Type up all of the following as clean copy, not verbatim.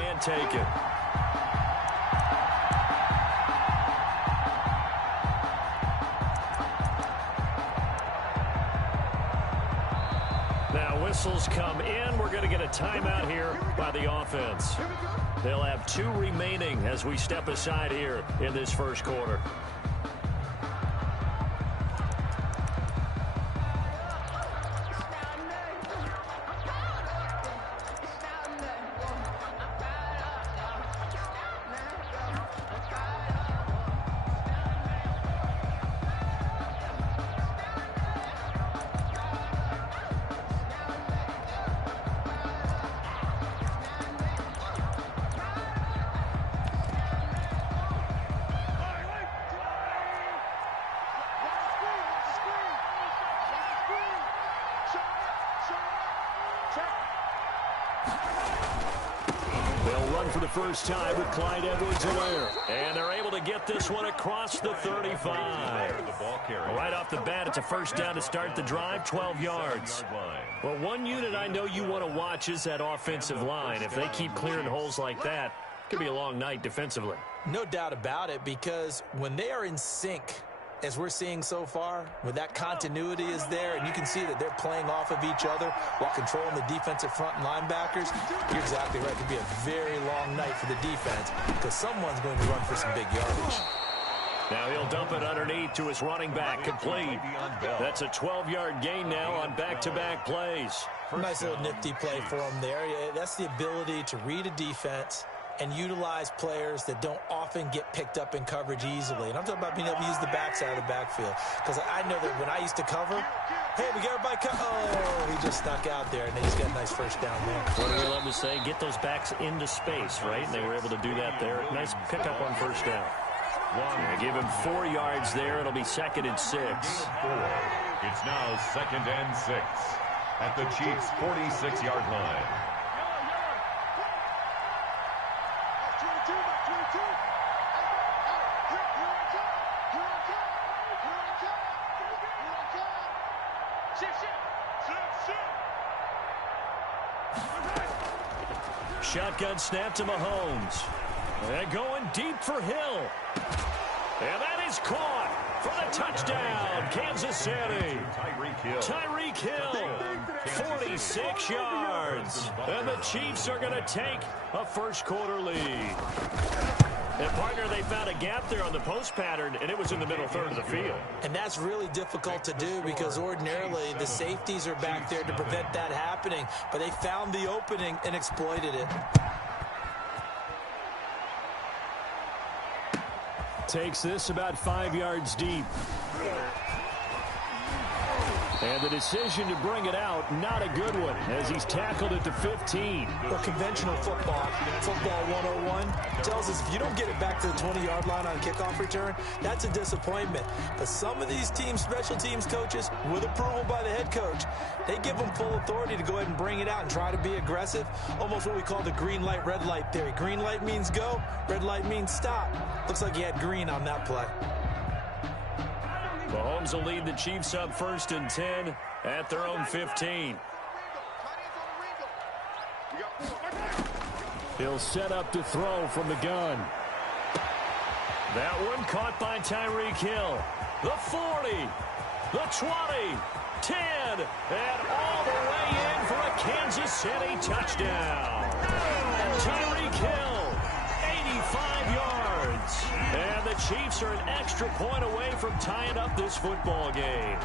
and take it. Now whistles come in. We're going to get a timeout here by the offense. They'll have 2 remaining as we step aside here in this first quarter. They'll run for the first time with Clyde Edwards-Helaire. And they're able to get this one across the 35. Right off the bat, it's a first down to start the drive, 12 yards. Well, one unit I know you want to watch is that offensive line. If they keep clearing holes like that, it could be a long night defensively. No doubt about it, because when they are in sync, as we're seeing so far, when that continuity is there, and you can see that they're playing off of each other while controlling the defensive front and linebackers, you're exactly right. It could be a very long night for the defense because someone's going to run for some big yardage. Now he'll dump it underneath to his running back, complete. That's a 12-yard gain now on back-to-back plays. Nice little nifty play for him there. That's the ability to read a defense and utilize players that don't often get picked up in coverage easily. And I'm talking about being able to use the backside of the backfield. Because I know that when I used to cover, hey, we got everybody oh, he just snuck out there, and then he's got a nice first down there. What do we love to say? Get those backs into space, right? And they were able to do that there. Nice pickup on first down. Give him 4 yards there. It'll be 2nd and 6. It's now 2nd and 6 at the Chiefs' 46-yard line. Shotgun snap to Mahomes. They're going deep for Hill. And that is caught for the touchdown, Kansas City. Tyreek Hill, 46 yards. And the Chiefs are going to take a first-quarter lead. And, partner, they found a gap there on the post pattern, and it was in the middle third of the field. And that's really difficult to do because ordinarily the safeties are back there to prevent that happening. But they found the opening and exploited it. Takes this about 5 yards deep. And the decision to bring it out, not a good one, as he's tackled at the 15. Well, conventional football 101, tells us if you don't get it back to the 20-yard line on kickoff return, that's a disappointment. But some of these teams, special teams coaches, with approval by the head coach, they give them full authority to go ahead and bring it out and try to be aggressive, almost what we call the green light, red light theory. Green light means go, red light means stop. Looks like he had green on that play. Mahomes will lead the Chiefs up 1st and 10 at their own 15. He'll set up to throw from the gun. That one caught by Tyreek Hill. The 40, the 20, 10, and all the way in for a Kansas City touchdown. Tyreek Hill, 85 yards. And the Chiefs are an extra point away from tying up this football game.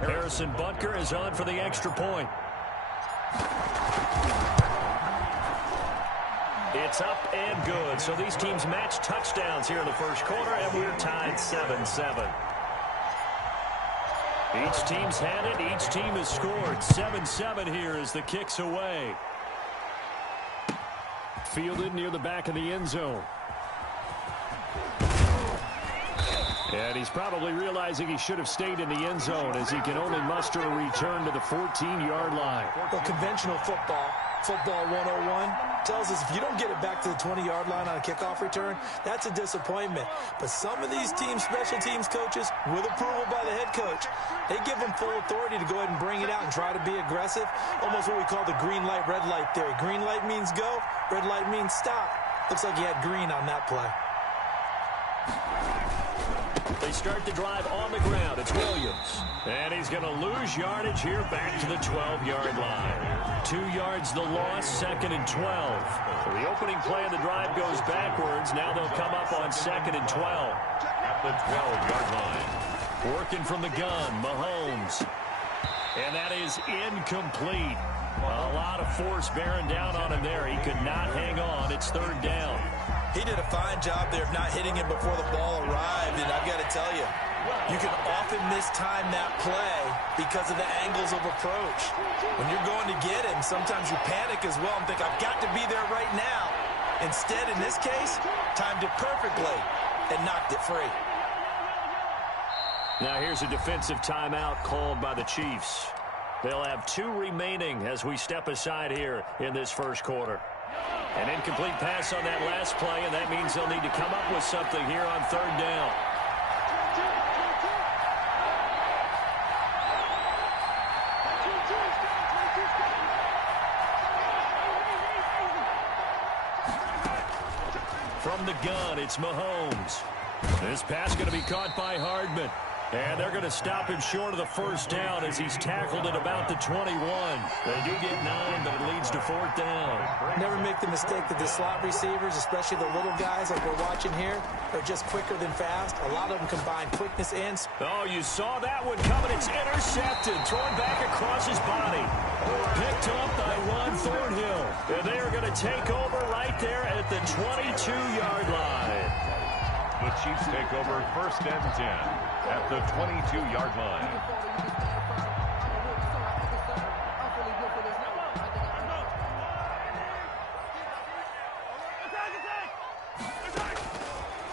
Harrison Butker is on for the extra point. It's up and good. So these teams match touchdowns here in the first quarter, and we're tied 7-7. Each team's had it. Each team has scored. 7-7 here as the kick's away. Fielded near the back of the end zone. And he's probably realizing he should have stayed in the end zone as he can only muster a return to the 14-yard line. Well, conventional football, Football 101 tells us if you don't get it back to the 20-yard line on a kickoff return, that's a disappointment. But some of these special teams coaches, with approval by the head coach, they give them full authority to go ahead and bring it out and try to be aggressive. Almost what we call the green light, red light theory. Green light means go, red light means stop. Looks like he had green on that play. They start the drive on the ground. It's Williams. And he's going to lose yardage here back to the 12-yard line. 2 yards the loss, 2nd and 12. So the opening play of the drive goes backwards. Now they'll come up on 2nd and 12. At the 12-yard line. Working from the gun, Mahomes. And that is incomplete. A lot of force bearing down on him there. He could not hang on. It's 3rd down. He did a fine job there of not hitting him before the ball arrived, and I've got to tell you, you can often mistime that play because of the angles of approach. When you're going to get him, sometimes you panic as well and think, I've got to be there right now. Instead, in this case, timed it perfectly and knocked it free. Now here's a defensive timeout called by the Chiefs. They'll have 2 remaining as we step aside here in this first quarter. An incomplete pass on that last play, and that means they'll need to come up with something here on 3rd down. From the gun, it's Mahomes. This pass going to be caught by Hardman. And they're going to stop him short of the 1st down as he's tackled at about the 21. They do get 9, but it leads to 4th down. Never make the mistake that the slot receivers, especially the little guys like we're watching here, are just quicker than fast. A lot of them combine quickness and speed. Oh, you saw that one coming. It's intercepted. Thrown back across his body. Picked up by Ron Thornhill. And they are going to take over right there at the 22-yard line. The Chiefs take over 1st and 10 at the 22-yard line.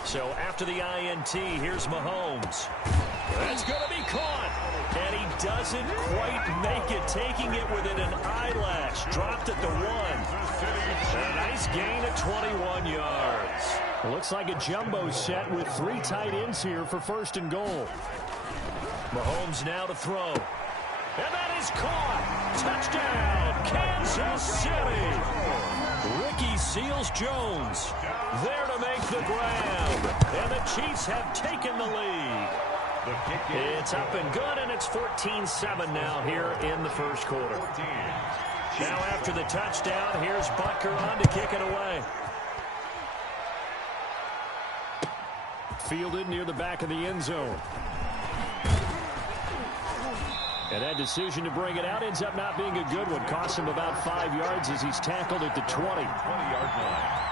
So after the INT, here's Mahomes. That's going to be caught. And he doesn't quite make it, taking it within an eyelash. Dropped at the 1. A nice gain at 21 yards. It looks like a jumbo set with 3 tight ends here for 1st and goal. Mahomes now to throw. And that is caught. Touchdown, Kansas City. Ricky Seals-Jones there to make the grab. And the Chiefs have taken the lead. It's up and good, and it's 14-7 now here in the first quarter. Now after the touchdown, here's Butker on to kick it away. Fielded near the back of the end zone. And that decision to bring it out ends up not being a good one. Costs him about 5 yards as he's tackled at the 20-yard line.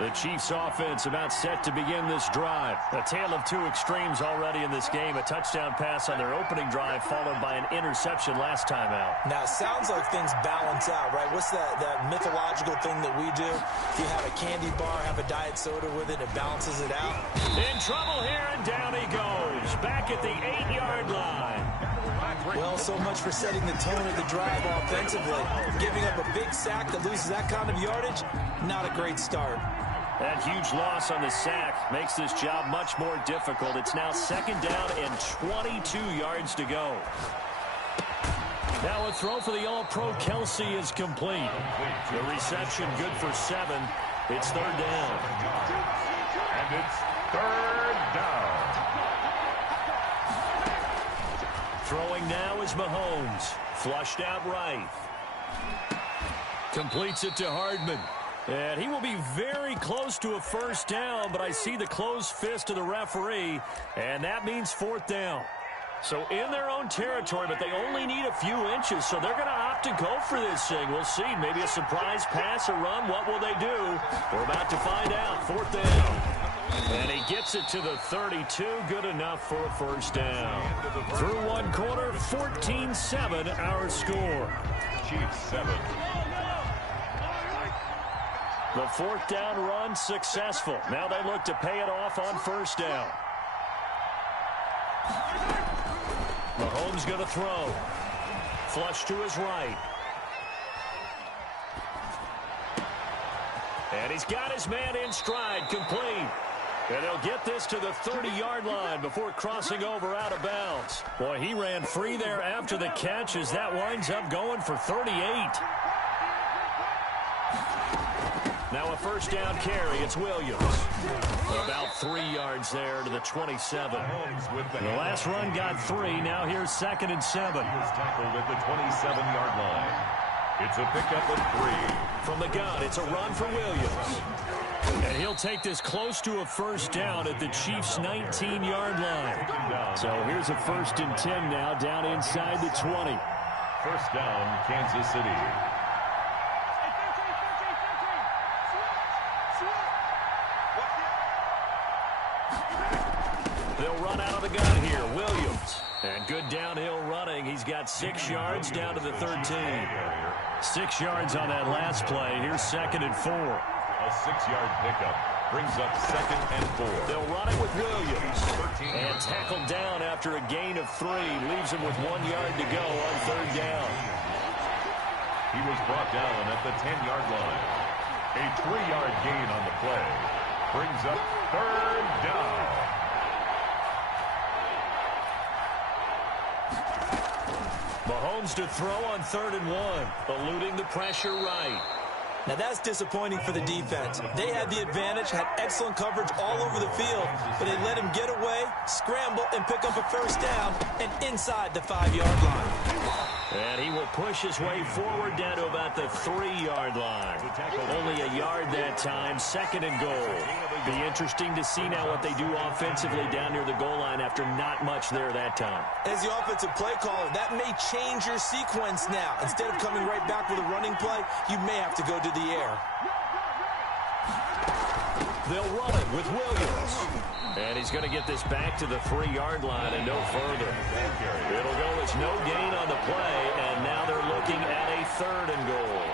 The Chiefs offense about set to begin this drive. A tale of 2 extremes already in this game. A touchdown pass on their opening drive followed by an interception last time out. Now, it sounds like things balance out, right? What's that mythological thing that we do? If you have a candy bar, have a diet soda with it, it balances it out. In trouble here, and down he goes. Back at the 8-yard line. Well, so much for setting the tone of the drive offensively. Giving up a big sack that loses that kind of yardage, not a great start. That huge loss on the sack makes this job much more difficult. It's now 2nd down and 22 yards to go. Now a throw for the All-Pro Kelce is complete. The reception good for 7. It's 3rd down. And it's 3rd down. Throwing now is Mahomes. Flushed out right. Completes it to Hardman. And he will be very close to a 1st down, but I see the closed fist of the referee, and that means 4th down. So in their own territory, but they only need a few inches, so they're going to opt to go for this thing. We'll see. Maybe a surprise pass or run. What will they do? We're about to find out. 4th down. And he gets it to the 32. Good enough for a 1st down. Through 1 quarter, 14-7 our score. Chiefs 7. The 4th down run successful. Now they look to pay it off on 1st down. Mahomes going to throw. Flush to his right. And he's got his man in stride, complete. And he'll get this to the 30-yard line before crossing over out of bounds. Boy, he ran free there after the catch as that winds up going for 38. Now a first down carry. It's Williams. About 3 yards there to the 27. The last run got 3. Now here's 2nd and 7. He was tackled at the 27-yard line. It's a pickup of 3. From the gun, it's a run for Williams. And he'll take this close to a first down at the Chiefs' 19-yard line. So here's a 1st and 10 now down inside the 20. First down, Kansas City. They'll run out of the gun here. Williams. And good downhill running. He's got 6 yards down to the 13. 6 yards on that last play. Here's 2nd and 4. A 6-yard pickup brings up 2nd and 4. They'll run it with Williams. And tackled down after a gain of 3. Leaves him with 1 yard to go on 3rd down. He was brought down at the 10-yard line. A 3-yard gain on the play brings up 3rd down. Mahomes to throw on 3rd and 1, eluding the pressure right. Now that's disappointing for the defense. They had the advantage, had excellent coverage all over the field, but they let him get away, scramble, and pick up a first down and inside the 5-yard line. And he will push his way forward down to about the 3-yard line. Only a yard that time, 2nd and goal. Be interesting to see now what they do offensively down near the goal line after not much there that time. As the offensive play caller, that may change your sequence now. Instead of coming right back with a running play, you may have to go to the air. They'll run it with Williams. And he's going to get this back to the 3-yard line and no further. It'll go as no gain on the play, and now they're looking at a 3rd and goal.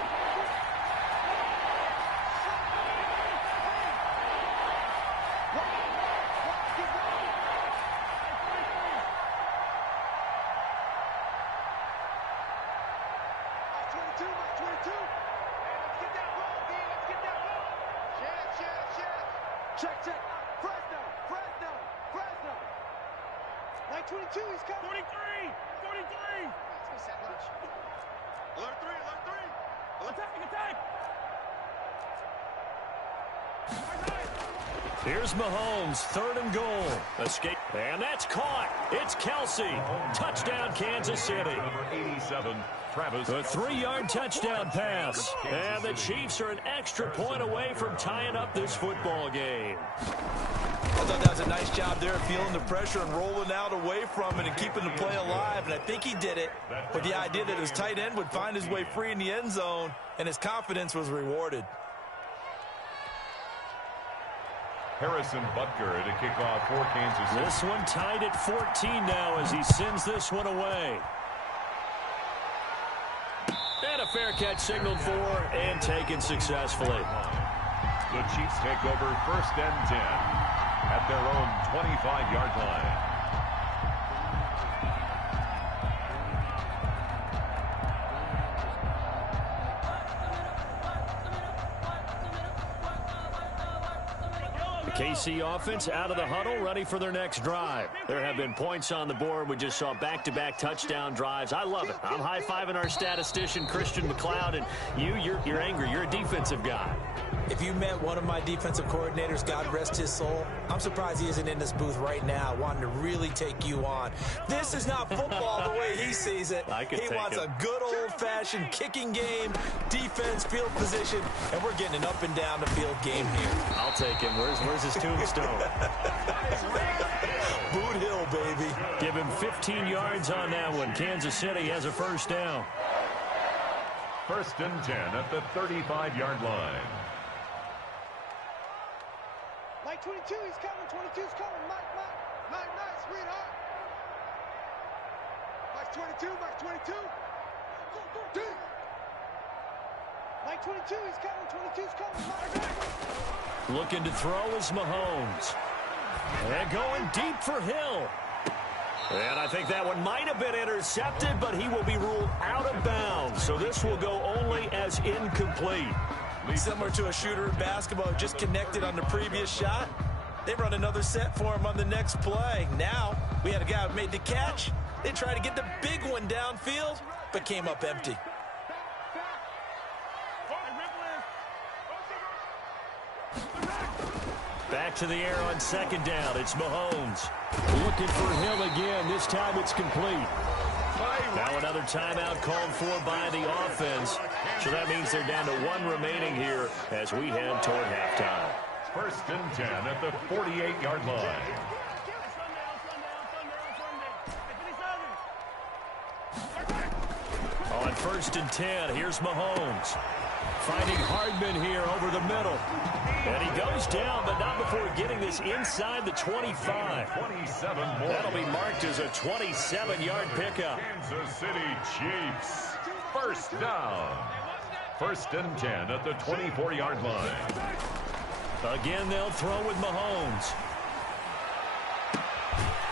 Check. Fresno. 922, he's coming. 43. Alert 3. Attack. Here's Mahomes, 3rd and goal. Escape, and that's caught. It's Kelsey. Touchdown, Kansas City. Number 87, Travis. A 3-yard touchdown pass. And the Chiefs are an extra point away from tying up this football game. I thought that was a nice job there, feeling the pressure and rolling out away from it and keeping the play alive. And I think he did it with the idea that his tight end would find his way free in the end zone, and his confidence was rewarded. Harrison Butker at a kickoff for Kansas City. This one tied at 14 now as he sends this one away. And a fair catch signaled for and taken successfully. The Chiefs take over 1st and 10 at their own 25-yard line. KC offense out of the huddle, ready for their next drive. There have been points on the board. We just saw back-to-back touchdown drives. I love it. I'm high-fiving our statistician, Christian McLeod, and you're angry. You're a defensive guy. If you met one of my defensive coordinators, God rest his soul, I'm surprised he isn't in this booth right now wanting to really take you on. This is not football the way he sees it. He wants a good old-fashioned kicking game, defense, field position, and we're getting an up-and-down-the-field game here. I'll take him. Where's his tombstone? Boot Hill, baby. Give him 15 yards on that one. Kansas City has a first down. 1st and 10 at the 35-yard line. Mike 22, he's coming. 22's coming. Mike, sweetheart. Mike 22. Deep. Mike 22, he's coming. 22's coming. Mike. Looking to throw is Mahomes. And going deep for Hill. And I think that one might have been intercepted, but he will be ruled out of bounds. So this will go only as incomplete. Similar to a shooter in basketball who just connected on the previous shot. They run another set for him on the next play. Now, we had a guy who made the catch. They tried to get the big one downfield, but came up empty. Back to the air on second down. It's Mahomes. Looking for Hill again. This time it's complete. Now another timeout called for by the offense. So that means they're down to 1 remaining here as we head toward halftime. 1st and 10 at the 48-yard line. On 1st and 10, here's Mahomes. Finding Hardman here over the middle. And he goes down, but not before getting this inside the 25. 27 more. That'll be marked as a 27-yard pickup. Kansas City Chiefs. 1st down. 1st and 10 at the 24-yard line. Again, they'll throw with Mahomes.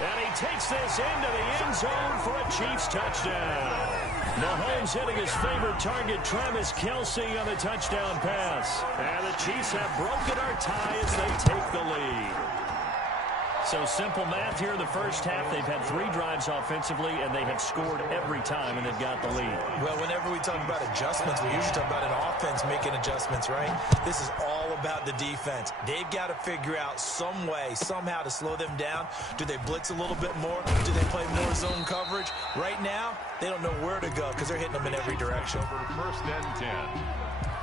And he takes this into the end zone for a Chiefs touchdown. Mahomes hitting his favorite target, Travis Kelce, on the touchdown pass. And the Chiefs have broken our tie as they take the lead. So simple math here in the first half. They've had 3 drives offensively, and they have scored every time, and they've got the lead. Well, whenever we talk about adjustments, we usually talk about an offense making adjustments, right? This is all about the defense. They've got to figure out some way, somehow to slow them down. Do they blitz a little bit more? Do they play more zone coverage? Right now, they don't know where to go because they're hitting them in every direction. Over 1st and 10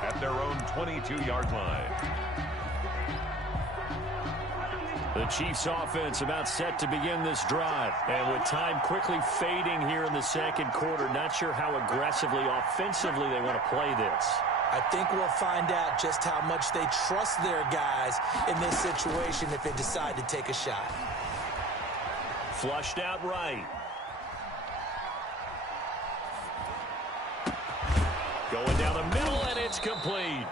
at their own 22-yard line. The Chiefs offense about set to begin this drive. And with time quickly fading here in the second quarter, not sure how aggressively, offensively they want to play this. I think we'll find out just how much they trust their guys in this situation if they decide to take a shot. Flushed out right. Going down the middle, and it's complete.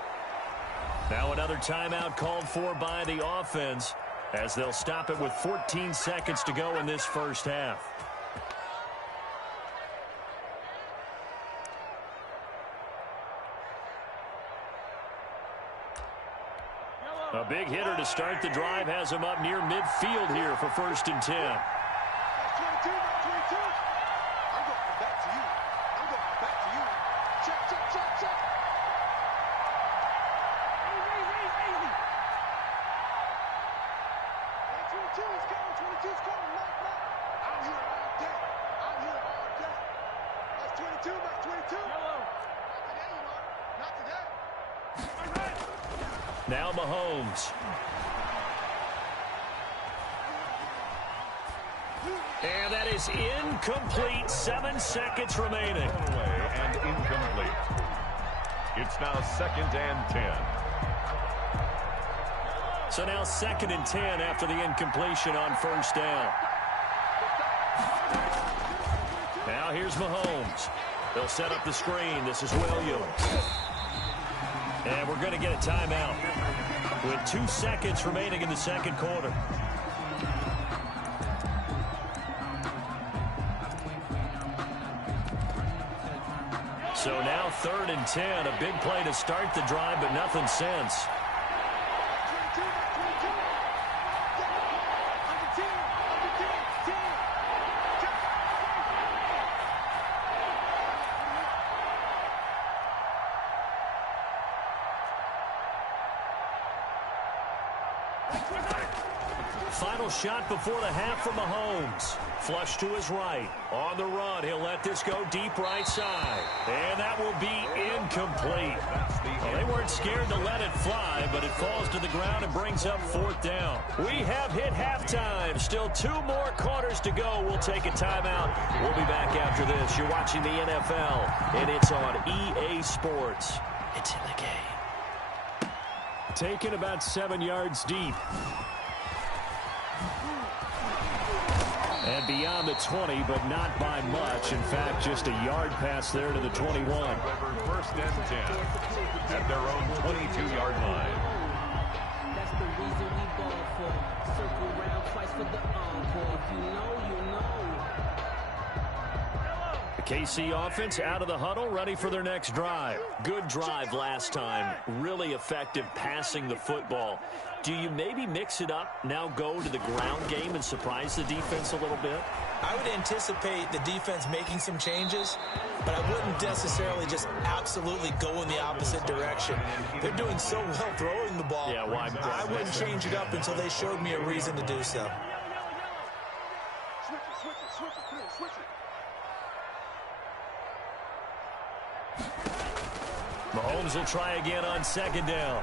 Now another timeout called for by the offense, as they'll stop it with 14 seconds to go in this first half. A big hitter to start the drive has him up near midfield here for 1st and 10. That's 22, that's 22. I'm going back to you. I'm going back to you. Check, check, check, check. Easy. 22 is coming, 22 is coming. Mike. I'm here all day. That's 22, that's 22. Yellow. Not today, you are. Not today. Now Mahomes. And that is incomplete. 7 seconds remaining. Away and incomplete. It's now 2nd and 10. So now 2nd and 10 after the incompletion on 1st down. Now here's Mahomes. They'll set up the screen. This is Williams. And we're going to get a timeout with 2 seconds remaining in the second quarter. So now 3rd and 10. A big play to start the drive, but nothing since. Final shot before the half for Mahomes. Flush to his right. On the run, he'll let this go deep right side. And that will be incomplete. Well, they weren't scared to let it fly, but it falls to the ground and brings up 4th down. We have hit halftime. Still 2 more quarters to go. We'll take a timeout. We'll be back after this. You're watching the NFL, and it's on EA Sports. It's in the game. Taken about 7 yards deep. And beyond the 20, but not by much. In fact, just a yard pass there to the 21. 1st and 10 at their own 22-yard line. That's the reason we ball for. Circle around twice for the encore. If you know, you know. KC offense out of the huddle, ready for their next drive. Good drive last time. Really effective passing the football. Do you maybe mix it up, now go to the ground game and surprise the defense a little bit? I would anticipate the defense making some changes, but I wouldn't necessarily just absolutely go in the opposite direction. They're doing so well throwing the ball. Yeah, why? I wouldn't change it up until they showed me a reason to do so. Mahomes will try again on second down.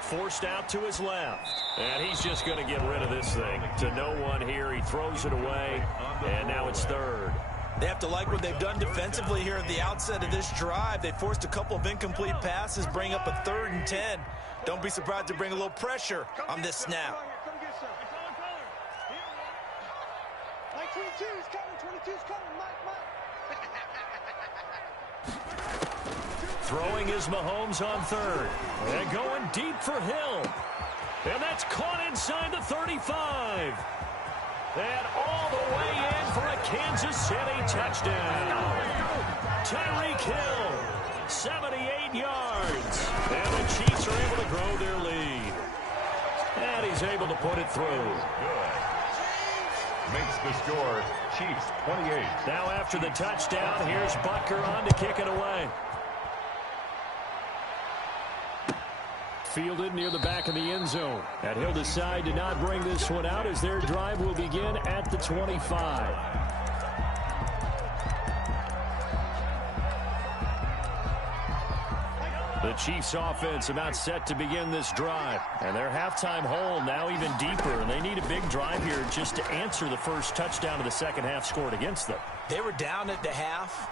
Forced out to his left. And he's just going to get rid of this thing. To no one here. He throws it away. And now it's third. They have to like what they've done defensively here at the outset of this drive. They forced a couple of incomplete passes, bring up a 3rd and 10. Don't be surprised to bring a little pressure on this snap. 22's coming, 22's coming, Mike. Throwing is Mahomes on third. And going deep for Hill. And that's caught inside the 35. And all the way in for a Kansas City touchdown. Tyreek Hill, 78 yards. And the Chiefs are able to grow their lead. And he's able to put it through. Good. Makes the score Chiefs 28. Now after the touchdown, here's Butker on to kick it away. Fielded near the back of the end zone. And he'll decide to not bring this one out as their drive will begin at the 25. The Chiefs offense about set to begin this drive. And their halftime hole now even deeper. And they need a big drive here just to answer the first touchdown of the second half scored against them. They were down at the half.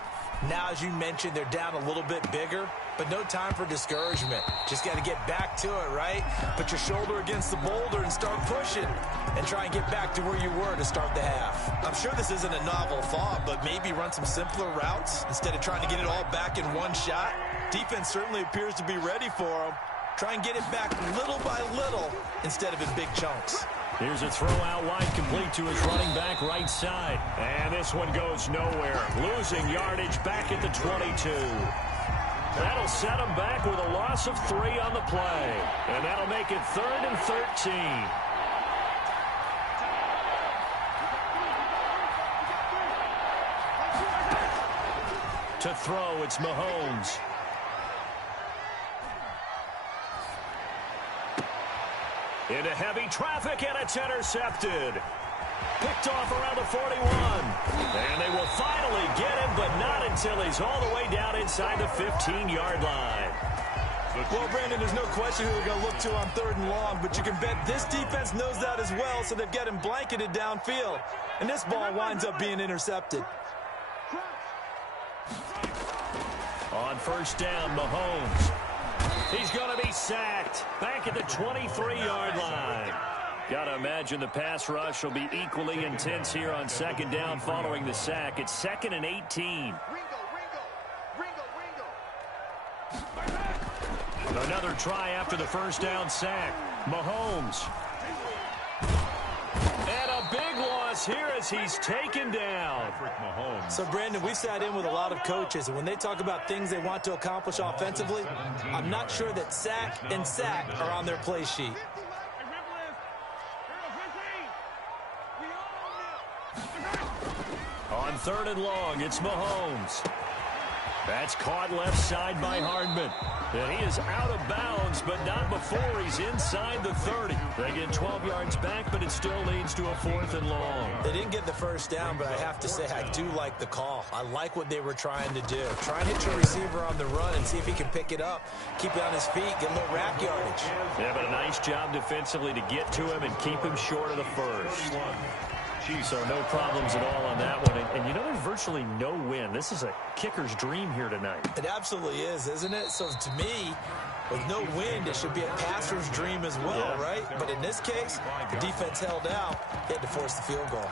Now, as you mentioned, they're down a little bit bigger, but no time for discouragement. Just got to get back to it, right? Put your shoulder against the boulder and start pushing and try and get back to where you were to start the half. I'm sure this isn't a novel thought, but maybe run some simpler routes instead of trying to get it all back in one shot. Defense certainly appears to be ready for them. Try and get it back little by little instead of in big chunks. Here's a throw out wide, complete to his running back right side. And this one goes nowhere. Losing yardage back at the 22. That'll set him back with a loss of 3 on the play. And that'll make it 3rd and 13. To throw, it's Mahomes. Into heavy traffic, and it's intercepted. Picked off around the 41. And they will finally get him, but not until he's all the way down inside the 15-yard line. Well, Brandon, there's no question who they're going to look to on 3rd and long, but you can bet this defense knows that as well, so they've got him blanketed downfield. And this ball winds up being intercepted. On first down, Mahomes. He's going to be sacked back at the 23-yard line. Got to imagine the pass rush will be equally intense here on second down following the sack. It's 2nd and 18. Another try after the first down sack. Mahomes. And a big loss here as he's taken down. So, Brandon, we've sat in with a lot of coaches, and when they talk about things they want to accomplish offensively, I'm not sure that sack and sack are on their play sheet. On 3rd and long, it's Mahomes. That's caught left side by Hardman. And he is out of bounds, but not before he's inside the 30. They get 12 yards back, but it still leads to a 4th and long. They didn't get the first down, but I have to say I do like the call. I like what they were trying to do. Try and hit your receiver on the run and see if he can pick it up, keep it on his feet, get a little rack yardage. Yeah, but a nice job defensively to get to him and keep him short of the first. So no problems at all on that one. And you know, there's virtually no win. This is a kicker's dream here tonight. It absolutely is, isn't it? So to me, with no wind, it should be a passer's dream as well, right? But in this case, the defense held out. They had to force the field goal.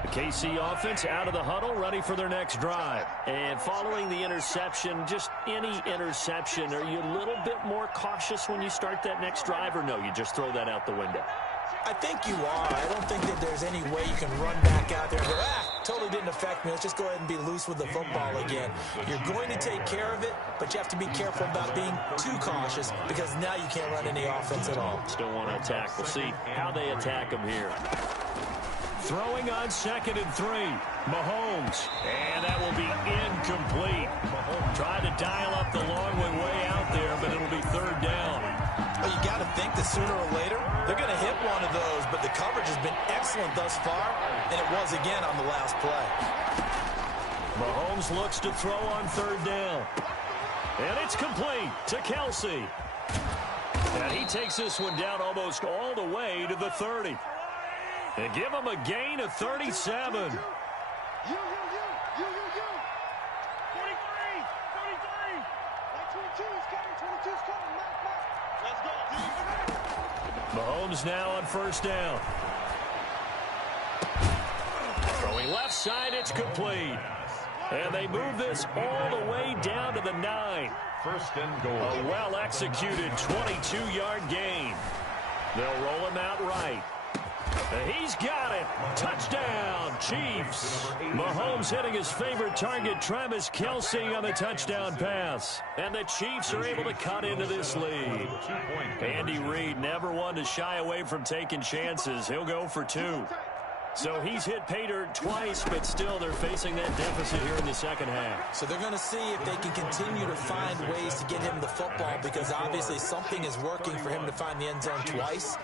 The KC offense out of the huddle, ready for their next drive. And following the interception, just any interception, are you a little bit more cautious when you start that next drive, or no, you just throw that out the window? I think you are. I don't think that there's any way you can run back out there and go, totally didn't affect me. Let's just go ahead and be loose with the football again. You're going to take care of it, but you have to be careful about being too cautious because now you can't run any offense at all. Still want to attack. We'll see how they attack them here. Throwing on 2nd and 3. Mahomes. And that will be incomplete. Tried to dial up the long way out there, but it'll be 3rd down. Well, you got to think that sooner or later they're going to hit one of those, but the coverage has been excellent thus far, and it was again on the last play. Mahomes looks to throw on 3rd down. And it's complete to Kelsey. And he takes this one down almost all the way to the 30. And give him a gain of 37. 43. Like 22 is coming. 22 is coming. Let's go, Mahomes now on 1st down. Throwing left side, it's complete. And they move this all the way down to the 9. 1st and goal. A well-executed 22-yard gain. They'll roll him out right. He's got it. Touchdown, Chiefs. Mahomes hitting his favorite target, Travis Kelce, on the touchdown pass. And the Chiefs are able to cut into this lead. Andy Reid never one to shy away from taking chances. He'll go for 2. So he's hit pay dirt twice, but still they're facing that deficit here in the 2nd half. So they're going to see if they can continue to find ways to get him the football because obviously something is working for him to find the end zone twice.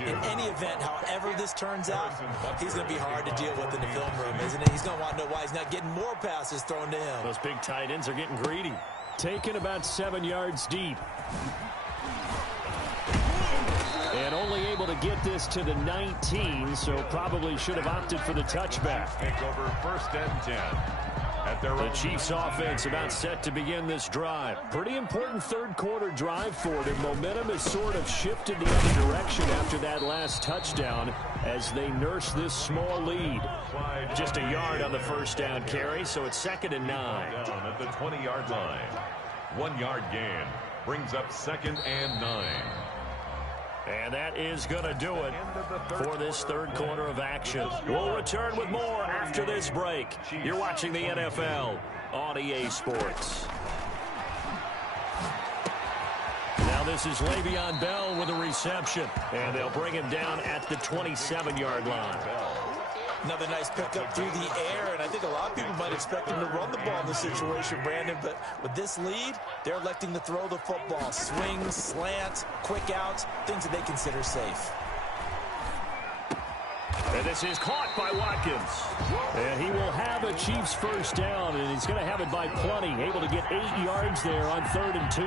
In any event, however this turns out, he's going to be hard to deal with in the film room, isn't it? He's going to want to know why he's not getting more passes thrown to him. Those big tight ends are getting greedy. Taken about 7 yards deep. And only able to get this to the 19, so probably should have opted for the touchback. Take over 1st and 10. At their The Chiefs offense about set to begin this drive. Pretty important 3rd quarter drive for them. Momentum has sort of shifted the other direction after that last touchdown as they nurse this small lead. Just a yard on the 1st down carry, so it's 2nd and 9. Down at the 20-yard line. 1-yard gain brings up 2nd and 9. And that is going to do it for this 3rd quarter of action. We'll return with more after this break. You're watching the NFL on EA Sports. Now this is Le'Veon Bell with a reception. And they'll bring him down at the 27-yard line. Another nice pickup through the air, and I think a lot of people might expect him to run the ball in this situation, Brandon, but with this lead, they're electing to throw the football. Swings, slants, quick outs, things that they consider safe. And this is caught by Watkins. And he will have a Chiefs 1st down, and he's going to have it by plenty. Able to get 8 yards there on 3rd and 2.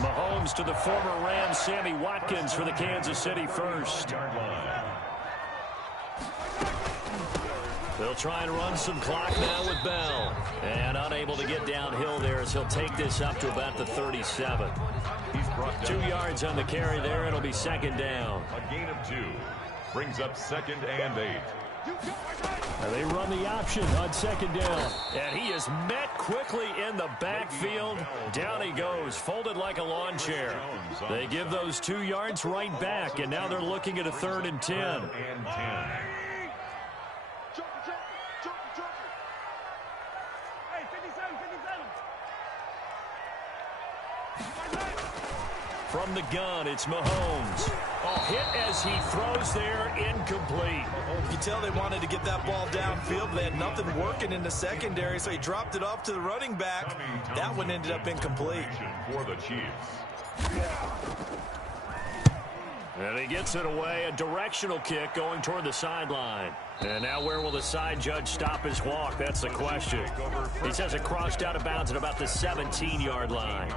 Mahomes to the former Rams, Sammy Watkins for the Kansas City 1st. They'll try and run some clock now with Bell. And unable to get downhill there as he'll take this up to about the 37. He's brought down 2 yards on the carry there. It'll be 2nd down. a gain of 2. Brings up 2nd and 8. And they run the option on 2nd down. And he is met quickly in the backfield. Down he goes, folded like a lawn chair. They give those 2 yards right back, and now they're looking at a 3rd and 10. And 10. Hey, 57, 57. From the gun, it's Mahomes. Hit as he throws there, incomplete. You can tell they wanted to get that ball downfield. They had nothing working in the secondary, so he dropped it off to the running back. That one ended up incomplete. For the Chiefs. And he gets it away, a directional kick going toward the sideline. And now where will the side judge stop his walk? That's the question. He says it crossed out of bounds at about the 17-yard line.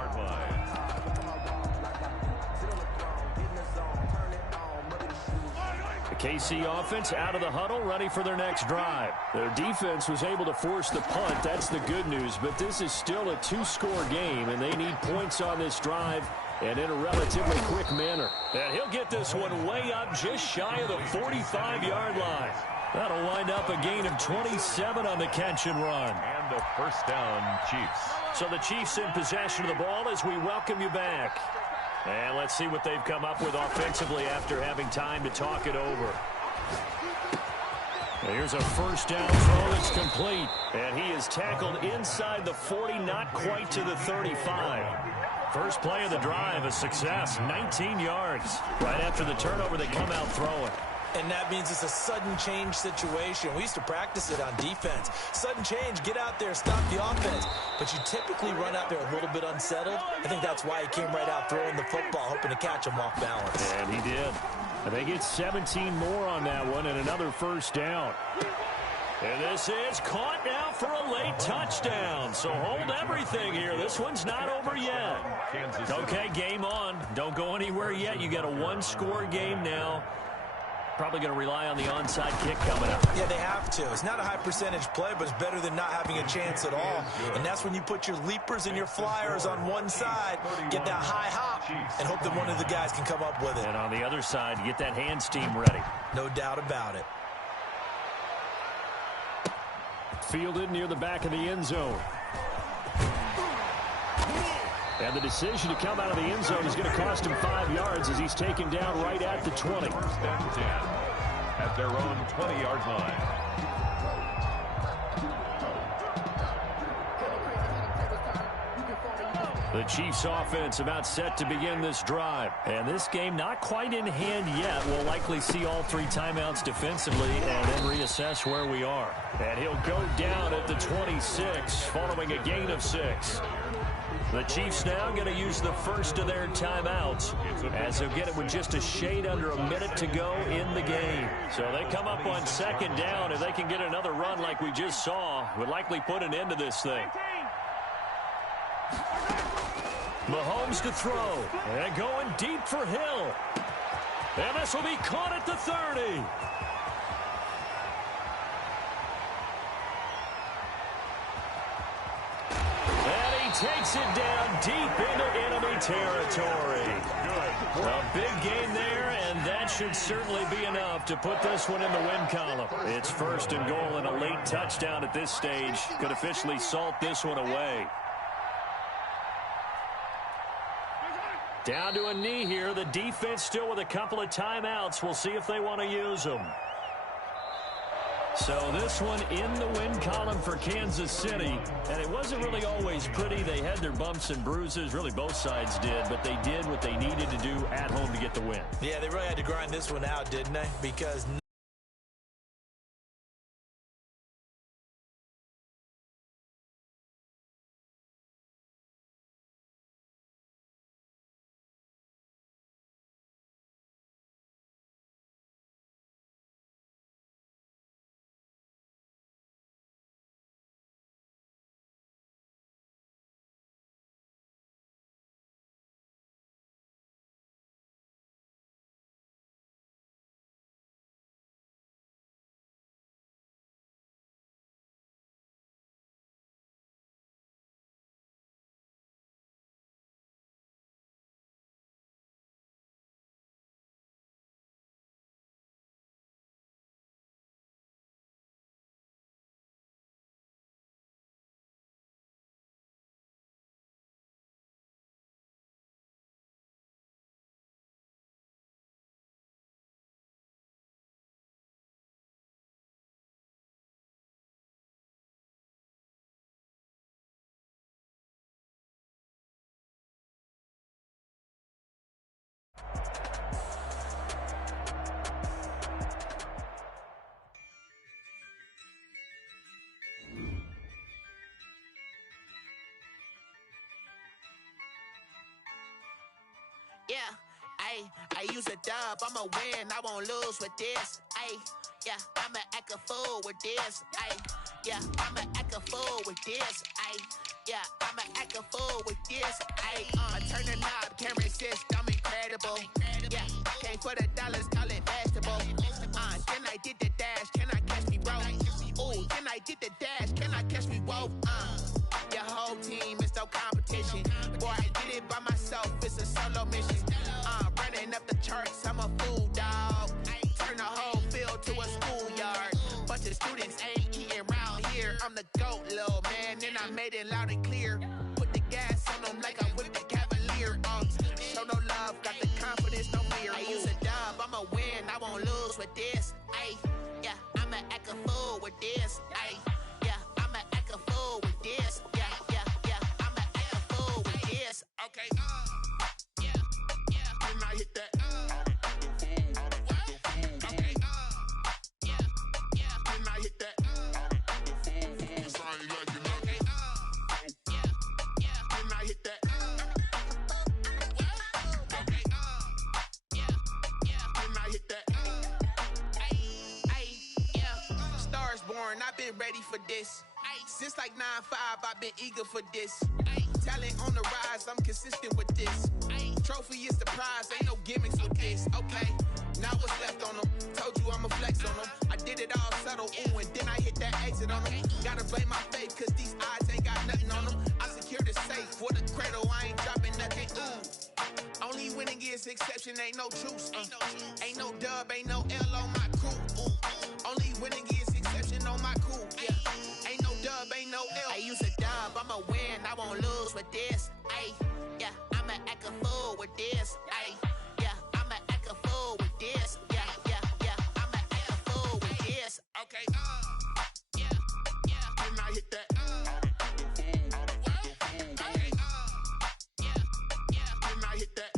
The KC offense out of the huddle, ready for their next drive. Their defense was able to force the punt. That's the good news. But this is still a 2-score game, and they need points on this drive and in a relatively quick manner. And he'll get this one way up just shy of the 45-yard line. That'll wind up a gain of 27 on the catch and run. And the first down, Chiefs. So the Chiefs in possession of the ball as we welcome you back. And let's see what they've come up with offensively after having time to talk it over. Here's a first down throw that's complete. And he is tackled inside the 40, not quite to the 35. First play of the drive, a success, 19 yards. Right after the turnover, they come out throwing. And that means it's a sudden change situation. We used to practice it on defense. Sudden change, get out there, stop the offense. But you typically run out there a little bit unsettled. I think that's why he came right out throwing the football, hoping to catch him off balance. And he did. And they get 17 more on that one and another first down. And this is caught now for a late touchdown. So hold everything here. This one's not over yet. Okay, game on. Don't go anywhere yet. You got a one-score game now. Probably going to rely on the onside kick coming up. Yeah, they have to. It's not a high percentage play, but it's better than not having a chance at all. And that's when you put your leapers and your flyers on one side, get that high hop, and hope that one of the guys can come up with it. And on the other side, get that hands team ready. No doubt about it. Fielded near the back of the end zone. And the decision to come out of the end zone is going to cost him 5 yards as he's taken down right at the 20. First and 10 at their own 20-yard line. The Chiefs offense about set to begin this drive. And this game not quite in hand yet. We'll likely see all 3 timeouts defensively and then reassess where we are. And he'll go down at the 26 following a gain of 6. The Chiefs now going to use the first of their timeouts as they'll get it with just a shade under a minute to go in the game. So they come up on second down. If they can get another run like we just saw, would likely put an end to this thing. Mahomes to throw. And going deep for Hill. And this will be caught at the 30. Takes it down deep into enemy territory. A big game there, and that should certainly be enough to put this one in the win column. It's first and goal and a late touchdown at this stage. Could officially salt this one away. Down to a knee here. The defense still with a couple of timeouts. We'll see if they want to use them. So this one in the win column for Kansas City. And it wasn't really always pretty. They had their bumps and bruises. Really, both sides did. But they did what they needed to do at home to get the win. Yeah, they really had to grind this one out, didn't they? Because yeah, I use a dub, I'ma win, I won't lose with this, yeah, I'ma act a fool with this, yeah, I'ma act a fool with this, yeah, I'ma act a fool with this, turn the knob, can't resist, I'm incredible, yeah, came for the dollars, call it vegetable, then I did the dash, can I catch me, bro, ooh, then I did the dash, can I catch me, whoa, your whole team is no competition, boy, I did it by myself, it's a solo mission, running up the charts, I'm a fool, dog, turn the whole field to a schoolyard, I'm the GOAT, little man, and I made it loud and clear. Put the gas on them like I whipped the Cavalier. Show no love, got the confidence, no fear. I use a dub, I'ma win, I won't lose with this. Ay, yeah, I'ma act a fool with this. Ay, yeah, I'ma act a fool with this. Yeah, yeah, yeah, I'ma act a fool with this. Okay, yeah, yeah, when I hit that. Okay, yeah, yeah, when I hit that. I've been ready for this. Since like 9-5, I've been eager for this. Talent on the rise, I'm consistent with this. Trophy is the prize, ain't no gimmicks with this. Okay, now what's left on them? Told you I'ma flex on them. I did it all subtle, ooh, and then I hit that exit on them. Gotta blame my faith, cause these odds ain't got nothing on them. I secure the safe for the cradle, I ain't dropping nothing, ooh. Only winning is exception, ain't no truce. Ain't no dub, ain't no L on my crew. Only winning is exception on my cool. Yeah. Ain't no dub, ain't no L. I use a dub, I'ma win, I won't lose with this. Ay, yeah, I'ma act a fool with this. Ay, yeah, I'ma act a fool with this. Yeah, yeah, yeah, I'ma act a fool with this. Okay, yeah, yeah, when I hit that. Okay, yeah, yeah, when I hit that.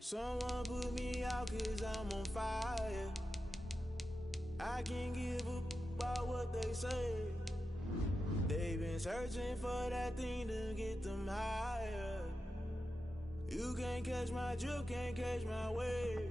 Someone put me out cause I'm on fire. I can't give a about what they say. They've been searching for that thing to get them higher. You can't catch my drift, can't catch my wave.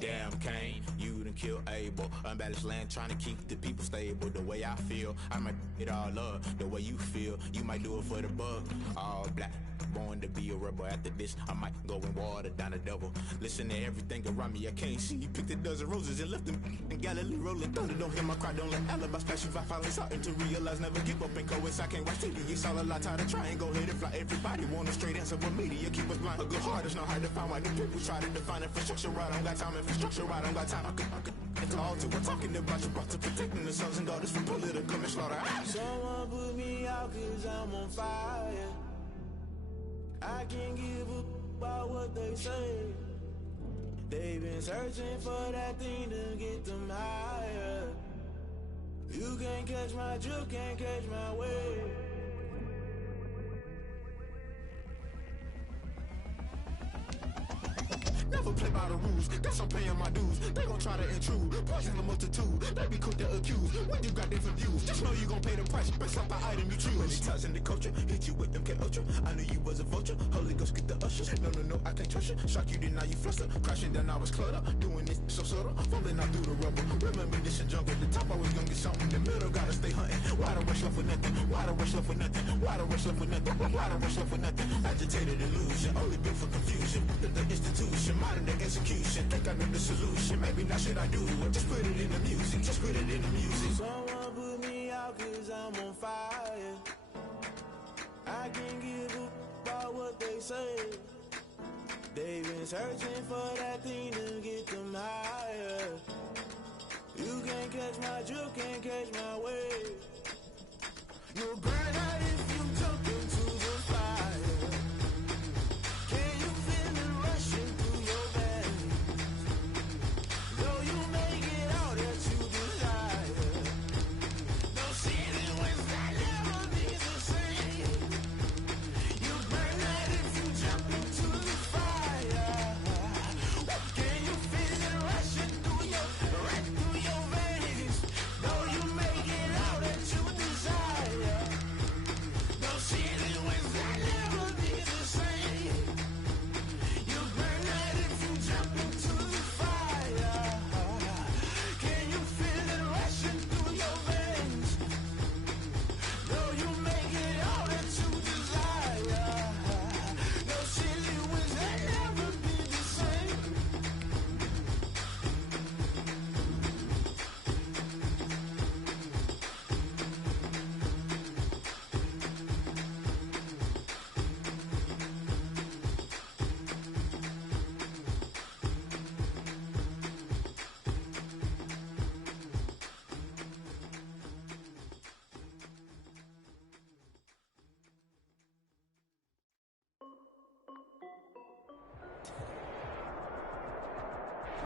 Damn Kane, you done killed Abel. Unbalanced land trying to keep the people stable. The way I feel, I might it all up. The way you feel, you might do it for the bug. All black, born to be a rebel. After this, I might go and water down the devil. Listen to everything around me, I can't see. Picked a dozen roses and left them in Galilee rolling thunder. Don't hear my cry, don't let alibis pass you. I finally starting to realize, never give up and coincide. I can't watch TV, it's all a lot. Tired of trying, go ahead and fly. Everybody want a straight answer, but media keep us blind. A good heart is not hard to find. Why the people try to define infrastructure right? I don't got time, infrastructure right, I don't got time. I could it's all to we're talking about you brought to protecting the sons and daughters from political and slaughter. Someone put me out cause I'm on fire. I can't give a about what they say. They've been searching for that thing to get them higher. You can't catch my drift, can't catch my wave. Never play by the rules, guess I'm paying my dues. They gon' try to intrude, poison the multitude. They be quick to accuse, when you got different views. Just know you gon' pay the price, based off the item you choose. Many ties in the culture, hit you with them K-Ultra. I knew you was a vulture, Holy Ghost get the ushers. No, I can't trust you. Shock you, then now you fluster. Crashing down, I was cluttered. Doing this so subtle, falling out through the rubble. Remember this a jungle, the top always gonna get something. The middle gotta stay hunting. Why the rush left for nothing? Why the rush left for nothing? Why the rush left for nothing? Why the rush left for nothing? Agitated illusion, only built for confusion. The institution, modern day execution. Think I know the solution. Maybe not should I do it? Just put it in the music. Just put it in the music. Someone put me out cause I'm on fire. I can't give a about what they say. They've been searching for that thing to get them higher. You can't catch my drift, can't catch my wave. You'll burn out if you jump into the fire. Can you feel it rushing through your veins? Though you make it out that you desire. No ceiling when that never be the same. You burn out if you jump into the fire. Can you feel it rushing through your veins? Though you make it out that you desire.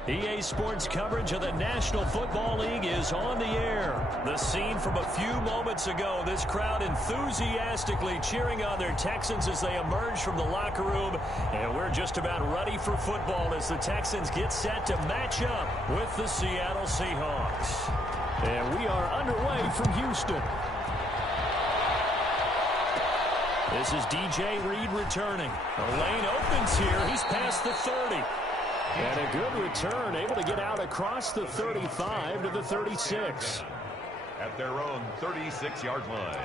EA Sports coverage of the National Football League is on the air. The scene from a few moments ago, this crowd enthusiastically cheering on their Texans as they emerge from the locker room. And we're just about ready for football as the Texans get set to match up with the Seattle Seahawks. And we are underway from Houston. This is DJ Reed returning. The lane opens here. He's past the 30. And a good return, able to get out across the 35 to the 36. At their own 36-yard line.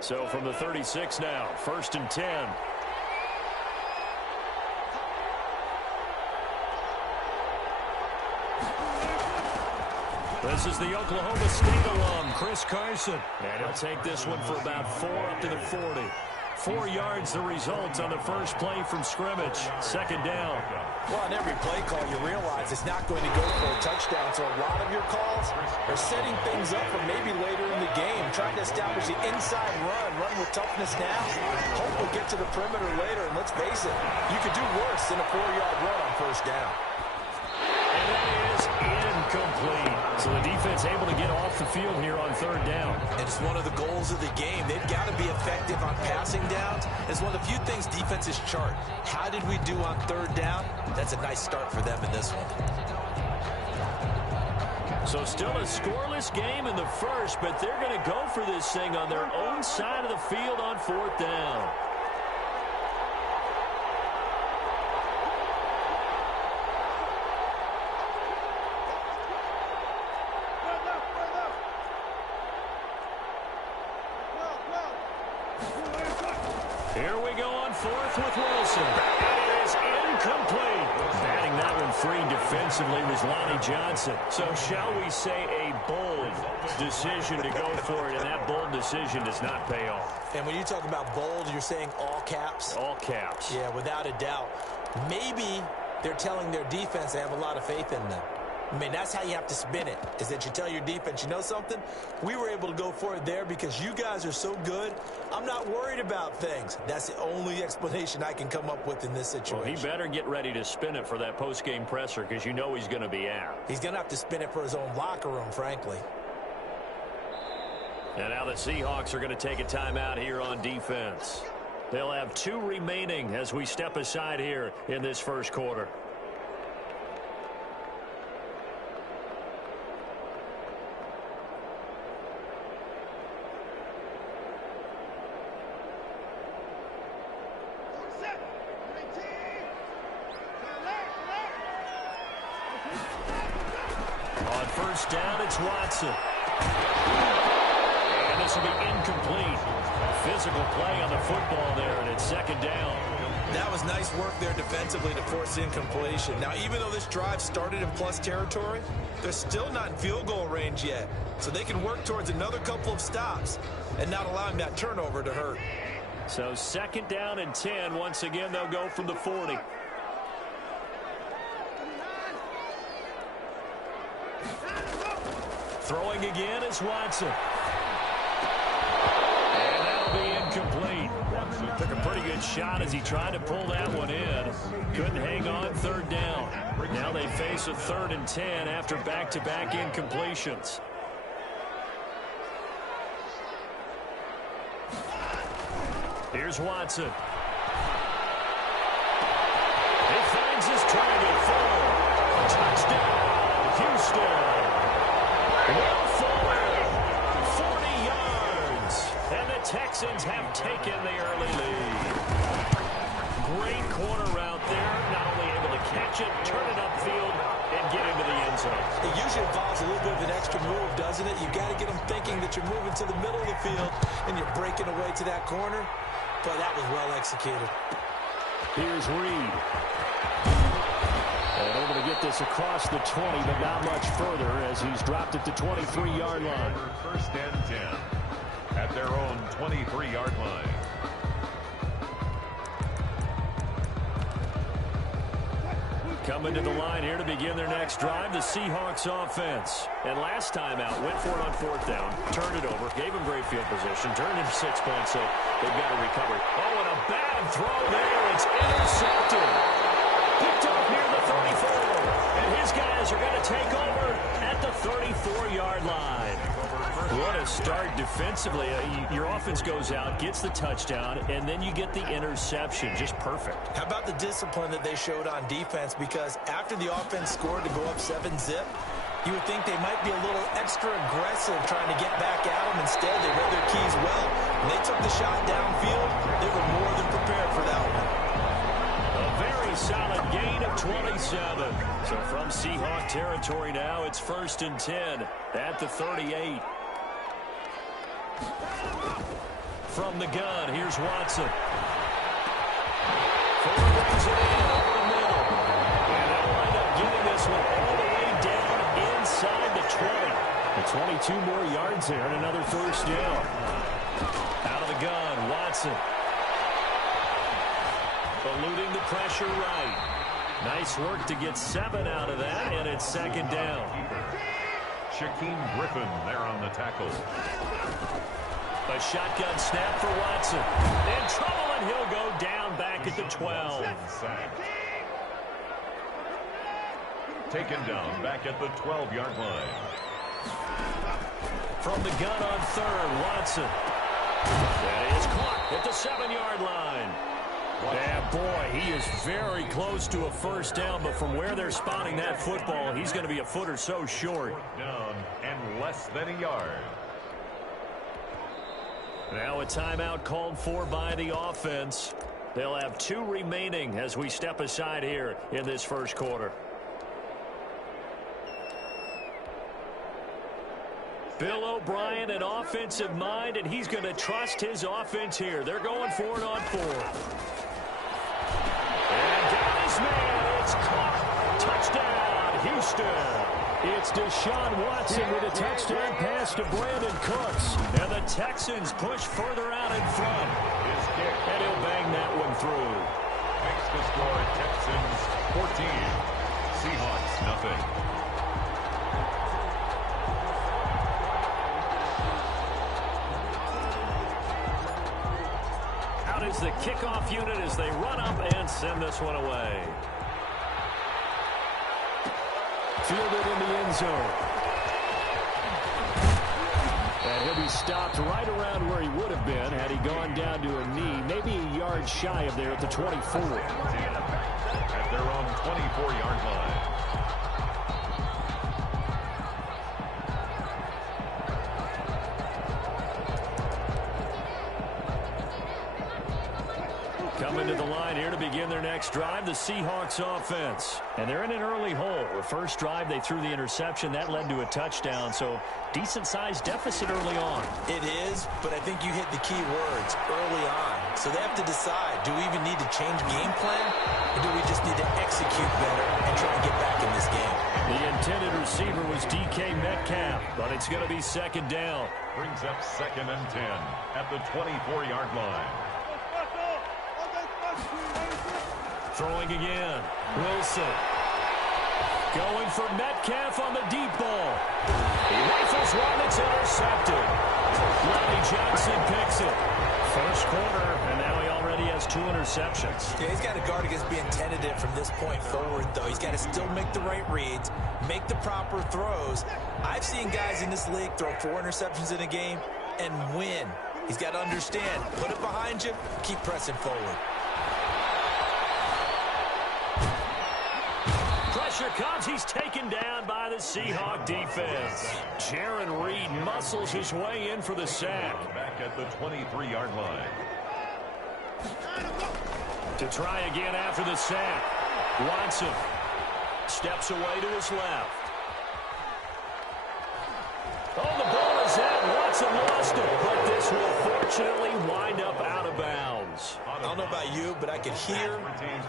So from the 36 now, 1st and 10. This is the Oklahoma State alum, Chris Carson. And he'll take this one for about 4 up to the 40. 4 yards the result on the first play from scrimmage. 2nd down. Well, on every play call, you realize it's not going to go for a touchdown. So a lot of your calls are setting things up for maybe later in the game, trying to establish the inside run with toughness now. Hope we'll get to the perimeter later. And let's face it, you could do worse than a 4-yard run on 1st down. And that is incomplete. So the defense able to get off the field here on 3rd down. And it's one of the goals of the game. They've got to be effective on passing downs. It's one of the few things defenses chart. How did we do on 3rd down? That's a nice start for them in this one. So still a scoreless game in the first, but they're going to go for this thing on their own side of the field on 4th down. Here we go on 4th with Wilson. It is incomplete. Batting that one free defensively was Lonnie Johnson. So shall we say a bold decision to go for it, and that bold decision does not pay off. And when you talk about bold, you're saying all caps? All caps. Yeah, without a doubt. Maybe they're telling their defense they have a lot of faith in them. I mean, that's how you have to spin it, is that you tell your defense, you know something? We were able to go for it there because you guys are so good. I'm not worried about things. That's the only explanation I can come up with in this situation. Well, he better get ready to spin it for that post-game presser because you know he's going to be out. He's going to have to spin it for his own locker room, frankly. And now the Seahawks are going to take a timeout here on defense. They'll have 2 remaining as we step aside here in this first quarter. On 1st down, it's Watson. And this will be incomplete. Physical play on the football there, and it's 2nd down. That was nice work there defensively to force incompletion. Now, even though this drive started in plus territory, they're still not in field goal range yet. So they can work towards another couple of stops and not allowing that turnover to hurt. So 2nd down and 10. Once again, they'll go from the 40. Throwing again is Watson. And that'll be incomplete. Took a pretty good shot as he tried to pull that one in. Couldn't hang on 3rd down. Now they face a 3rd and 10 after back-to-back incompletions. Here's Watson. He finds his target. Touchdown, Houston. Will Fuller, 40 yards. Texans have taken the early lead. Great corner route there. Not only able to catch it, turn it upfield, and get into the end zone. It usually involves a little bit of an extra move, doesn't it? You've got to get them thinking that you're moving to the middle of the field and you're breaking away to that corner. But that was well executed. Here's Reed. And able to get this across the 20, but not much further as he's dropped it to 23-yard line. First and 10 at their own 23-yard line. Coming to the line here to begin their next drive, the Seahawks offense. And last time out, went for it on fourth down, turned it over, gave them great field position, turned into 6 points, so they've got to recover. Oh, and a bad throw there. It's intercepted. Picked up near the 34. And his guys are going to take over at the 34-yard line. What a start defensively. Your offense goes out, gets the touchdown, and then you get the interception. Just perfect. How about the discipline that they showed on defense? Because after the offense scored to go up 7-zip, you would think they might be a little extra aggressive trying to get back at them. Instead, they read their keys well. When they took the shot downfield, they were more than prepared for that one. A very solid gain of 27. So from Seahawk territory now, it's 1st and 10 at the 38. From the gun, here's Watson. Fuller brings it in over the middle. And they'll wind up getting this one all the way down inside the 20. 22 more yards there and another first down. Out of the gun, Watson. Eluding the pressure right. Nice work to get 7 out of that, and it's 2nd down. Shaquem Griffin there on the tackle. A shotgun snap for Watson. In trouble, and he'll go down back at the 12. Taken down back at the 12-yard line. From the gun on 3rd, Watson. That is caught at the 7-yard line. Yeah, boy, he is very close to a first down, but from where they're spotting that football, he's going to be a foot or so short. Down and less than a yard. Now a timeout called for by the offense. They'll have 2 remaining as we step aside here in this first quarter. Bill O'Brien, an offensive mind, and he's going to trust his offense here. They're going for it on 4th. And got his man. It's caught. Touchdown, Houston. It's Deshaun Watson with a touchdown pass to Brandon Cooks. And the Texans push further out in front. And he'll bang that one through. Makes the score Texans 14. Seahawks nothing. Out is the kickoff unit as they run up and send this one away. Fielded in the end zone. And he'll be stopped right around where he would have been had he gone down to a knee, maybe a yard shy of there at the 24. At their own 24-yard line. Coming to the line here to begin their next drive, the Seahawks offense. And they're in an early hole. The first drive, they threw the interception. That led to a touchdown, so decent-sized deficit early on. It is, but I think you hit the key words early on. So they have to decide, do we even need to change game plan, or do we just need to execute better and try to get back in this game? The intended receiver was DK Metcalf, but it's going to be 2nd down. Brings up 2nd and 10 at the 24-yard line. Throwing again. Wilson. Going for Metcalf on the deep ball. He rifles one. It's intercepted. Lonnie Johnson picks it. First quarter, and now he already has 2 interceptions. Yeah, he's got to guard against being tentative from this point forward, though. He's got to still make the right reads, make the proper throws. I've seen guys in this league throw 4 interceptions in a game and win. He's got to understand, put it behind you, keep pressing forward. pressure comes. He's taken down by the Seahawk defense. Jarran Reed muscles his way in for the sack. Back at the 23-yard line. To try again after the sack. Watson steps away to his left. Oh, the ball is out. Watson lost it, but this will fortunately wind up out of bounds. I don't know about you, but I can hear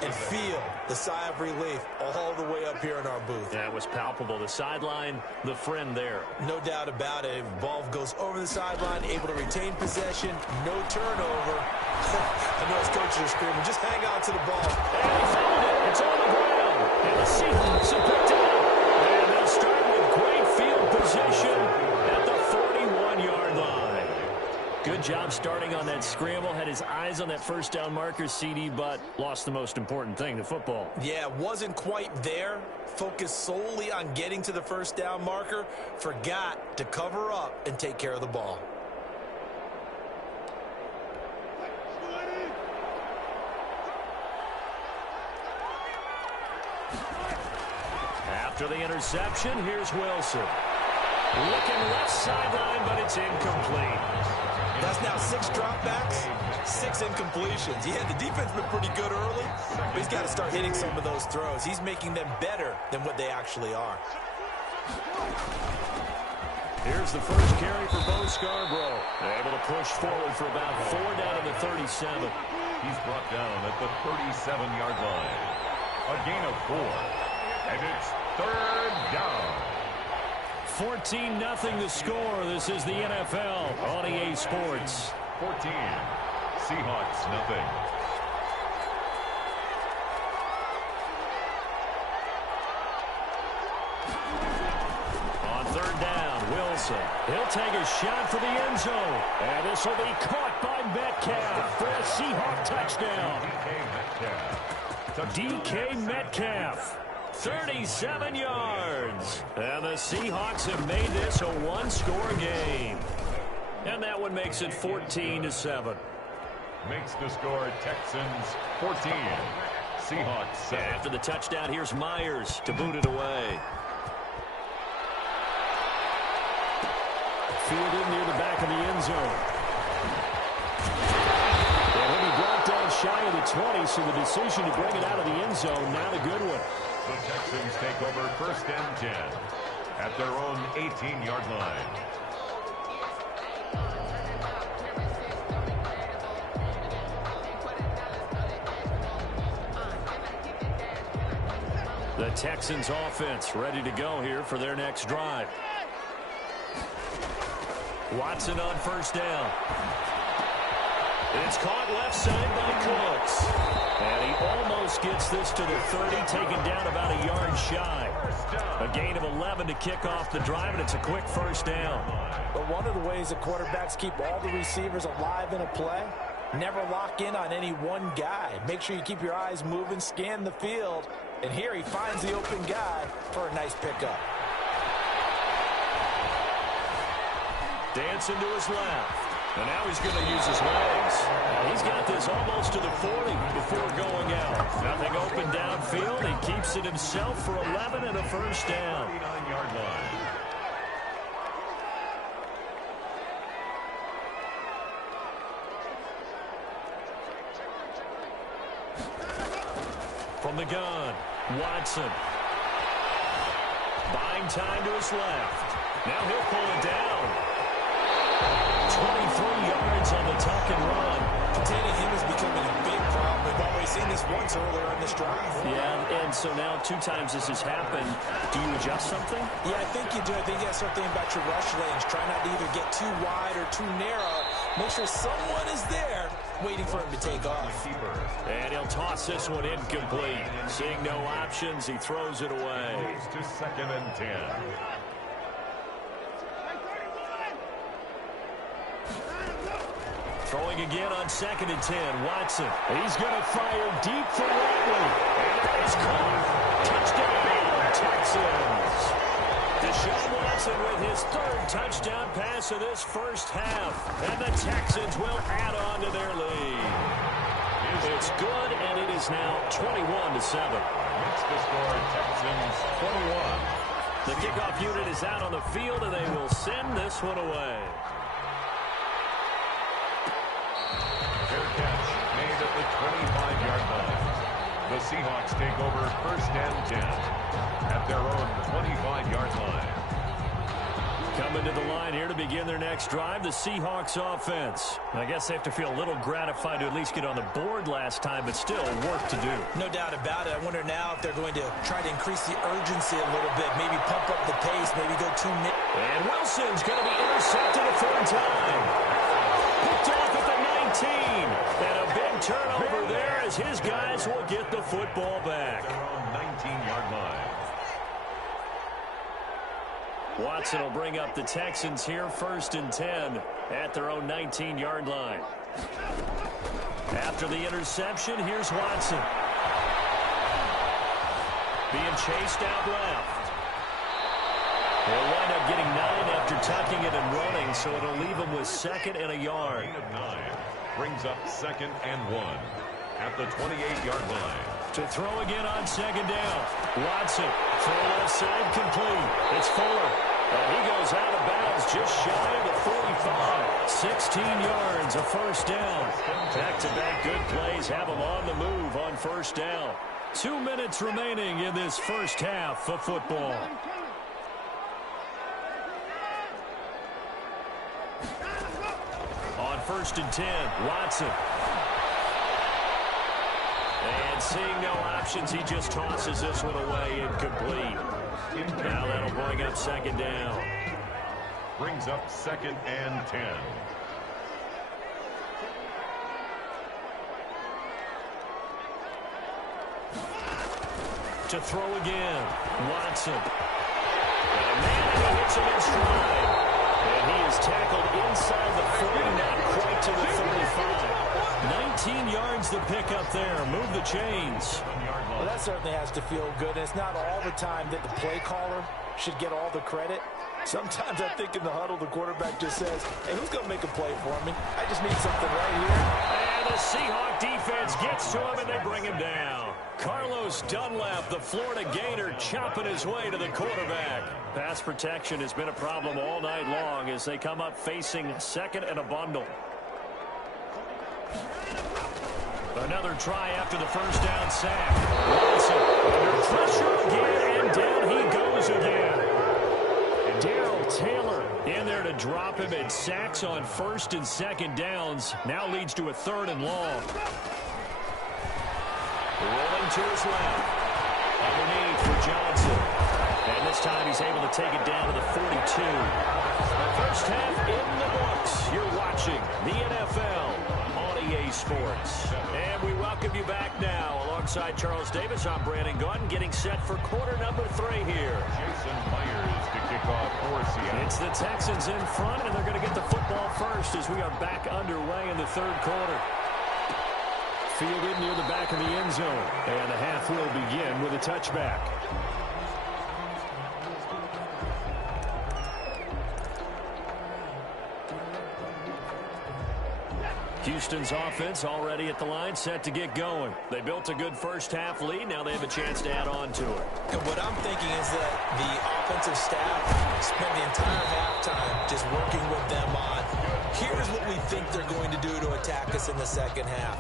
and feel the sigh of relief all the way up here in our booth. That was palpable. The sideline, the friend there. No doubt about it. Ball goes over the sideline, able to retain possession, no turnover. I know his coaches are screaming, just hang on to the ball. And he found it. It's on the ground. And the Seahawks have picked it up. And they'll start with great field position at the 41-yard line. Good job starting on that scramble. Had his eyes on that first down marker, CD, but lost the most important thing, the football. Yeah, wasn't quite there. Focused solely on getting to the first down marker. Forgot to cover up and take care of the ball. After the interception, here's Wilson. Looking left sideline, but it's incomplete. That's now 6 dropbacks, 6 incompletions. Yeah, the defense been pretty good early, but he's got to start hitting some of those throws. He's making them better than what they actually are. Here's the first carry for Bo Scarborough. Able to push forward for about 4 down to the 37. He's brought down at the 37-yard line. A gain of 4. And it's 3rd down. 14-0 the score. This is the NFL on EA Sports. 14. Seahawks, nothing. On 3rd down, Wilson. He'll take a shot for the end zone. And this will be caught by Metcalf for a Seahawk touchdown. DK Metcalf. 37 yards. And the Seahawks have made this a one-score game. And that one makes it 14-7. Makes the score Texans 14. Seahawks 7. After the touchdown, here's Myers to boot it away. Fielded near the back of the end zone. And he'll be brought down shy of the 20, so the decision to bring it out of the end zone, not a good one. The Texans take over 1st and 10 at their own 18-yard line. The Texans offense ready to go here for their next drive. Watson on 1st down. It's caught left side by Cooks. And he almost gets this to the 30, taken down about a yard shy. A gain of 11 to kick off the drive, and it's a quick 1st down. But one of the ways that quarterbacks keep all the receivers alive in a play, never lock in on any one guy. Make sure you keep your eyes moving, scan the field, and here he finds the open guy for a nice pickup. Dancing to his left. And now he's going to use his legs. He's got this almost to the 40 before going out. Nothing open downfield. He keeps it himself for 11 and a 1st down. 39-yard line. From the gun, Watson. Buying time to his left. Now he'll pull it down. 23 yards on the tuck and run. Containing him is becoming a big problem. We've already seen this once earlier in this drive. Yeah, and so now 2 times this has happened. Do you adjust something? Yeah, I think you do. I think you got to start thinking about your rush lanes. Try not to either get too wide or too narrow. Make sure someone is there waiting for him to take off. And he'll toss this one incomplete. Seeing no options, he throws it away. Moves to 2nd and 10. Throwing again on 2nd and 10. Watson. He's going to fire deep for Ratley. And that is caught. Touchdown, Texans. Deshaun Watson with his 3rd touchdown pass of this first half. And the Texans will add on to their lead. It's good, and it is now 21-7. Makes the score Texans 21. The kickoff unit is out on the field, and they will send this one away. Fair catch made at the 25-yard line. The Seahawks take over 1st and 10 at their own 25-yard line. Coming to the line here to begin their next drive, the Seahawks offense. I guess they have to feel a little gratified to at least get on the board last time, but still work to do. No doubt about it. I wonder now if they're going to try to increase the urgency a little bit, maybe pump up the pace, maybe go 2 minutes. And Wilson's going to be intercepted a third time. Picked off at the 19. And a big turnover there as his guys will get the football back. Their own 19-yard line. Watson will bring up the Texans here 1st and 10 at their own 19-yard line. After the interception, here's Watson. Being chased out left. They'll wind up getting 9 after tucking it and running, so it'll leave them with 2nd and a yard. Gain of 9 brings up 2nd and 1 at the 28-yard line. To throw again on 2nd down. Watson, throw left side complete. It's Fuller. And he goes out of bounds just shy of the 45. 16 yards, a 1st down. Back-to-back good plays have them on the move on 1st down. 2 minutes remaining in this first half of football. On 1st and 10, Watson. And seeing no options, he just tosses this one away incomplete. Now that'll bring up 2nd down. Brings up 2nd and 10. To throw again, Watson. And man, he hits him in stride. And he is tackled inside the 40, not quite to the 35. 19 yards the pick up there. Move the chains. Well, that certainly has to feel good. And it's not all the time that the play caller should get all the credit. Sometimes I think in the huddle, the quarterback just says, hey, who's going to make a play for me? I just need something right here. And the Seahawk defense gets to him, and they bring him down. Carlos Dunlap, the Florida Gator, chopping his way to the quarterback. Pass protection has been a problem all night long as they come up facing 2nd and a bundle. Another try after the 1st down sack. Watson under pressure again, and down he goes again. Darrell Taylor in there to drop him, and sacks on 1st and 2nd downs. Now leads to a 3rd and long. Rolling to his left. Underneath for Johnson. And this time he's able to take it down to the 42. First half in the books. You're watching the NFL on EA Sports. And we welcome you back now. Alongside Charles Davis, I'm Brandon Gunn, getting set for quarter number 3 here. Jason Myers to kick off for Seattle. It's the Texans in front, and they're going to get the football first as we are back underway in the 3rd quarter. Fielded near the back of the end zone. And the half will begin with a touchback. Houston's offense already at the line, set to get going. They built a good first half lead. Now they have a chance to add on to it. And what I'm thinking is that the offensive staff spent the entire halftime just working with them on, here's what we think they're going to do to attack us in the 2nd half.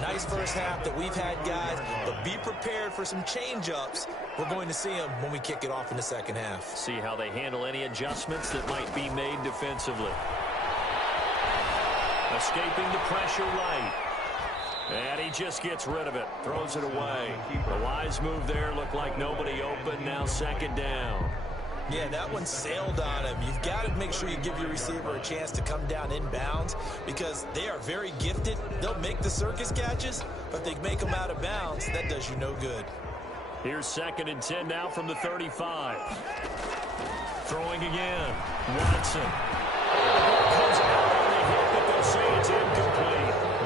Nice first half that we've had, guys, but be prepared for some change-ups. We're going to see them when we kick it off in the 2nd half. See how they handle any adjustments that might be made defensively. Escaping the pressure right. And he just gets rid of it. Throws it away. The wise move there. Looked like nobody open. Now 2nd down. Yeah, that one sailed on him. You've got to make sure you give your receiver a chance to come down inbounds because they are very gifted. They'll make the circus catches, but they make them out of bounds. That does you no good. Here's 2nd and 10 now from the 35. Throwing again. Watson. Comes out on the hit, but they'll say it's incomplete.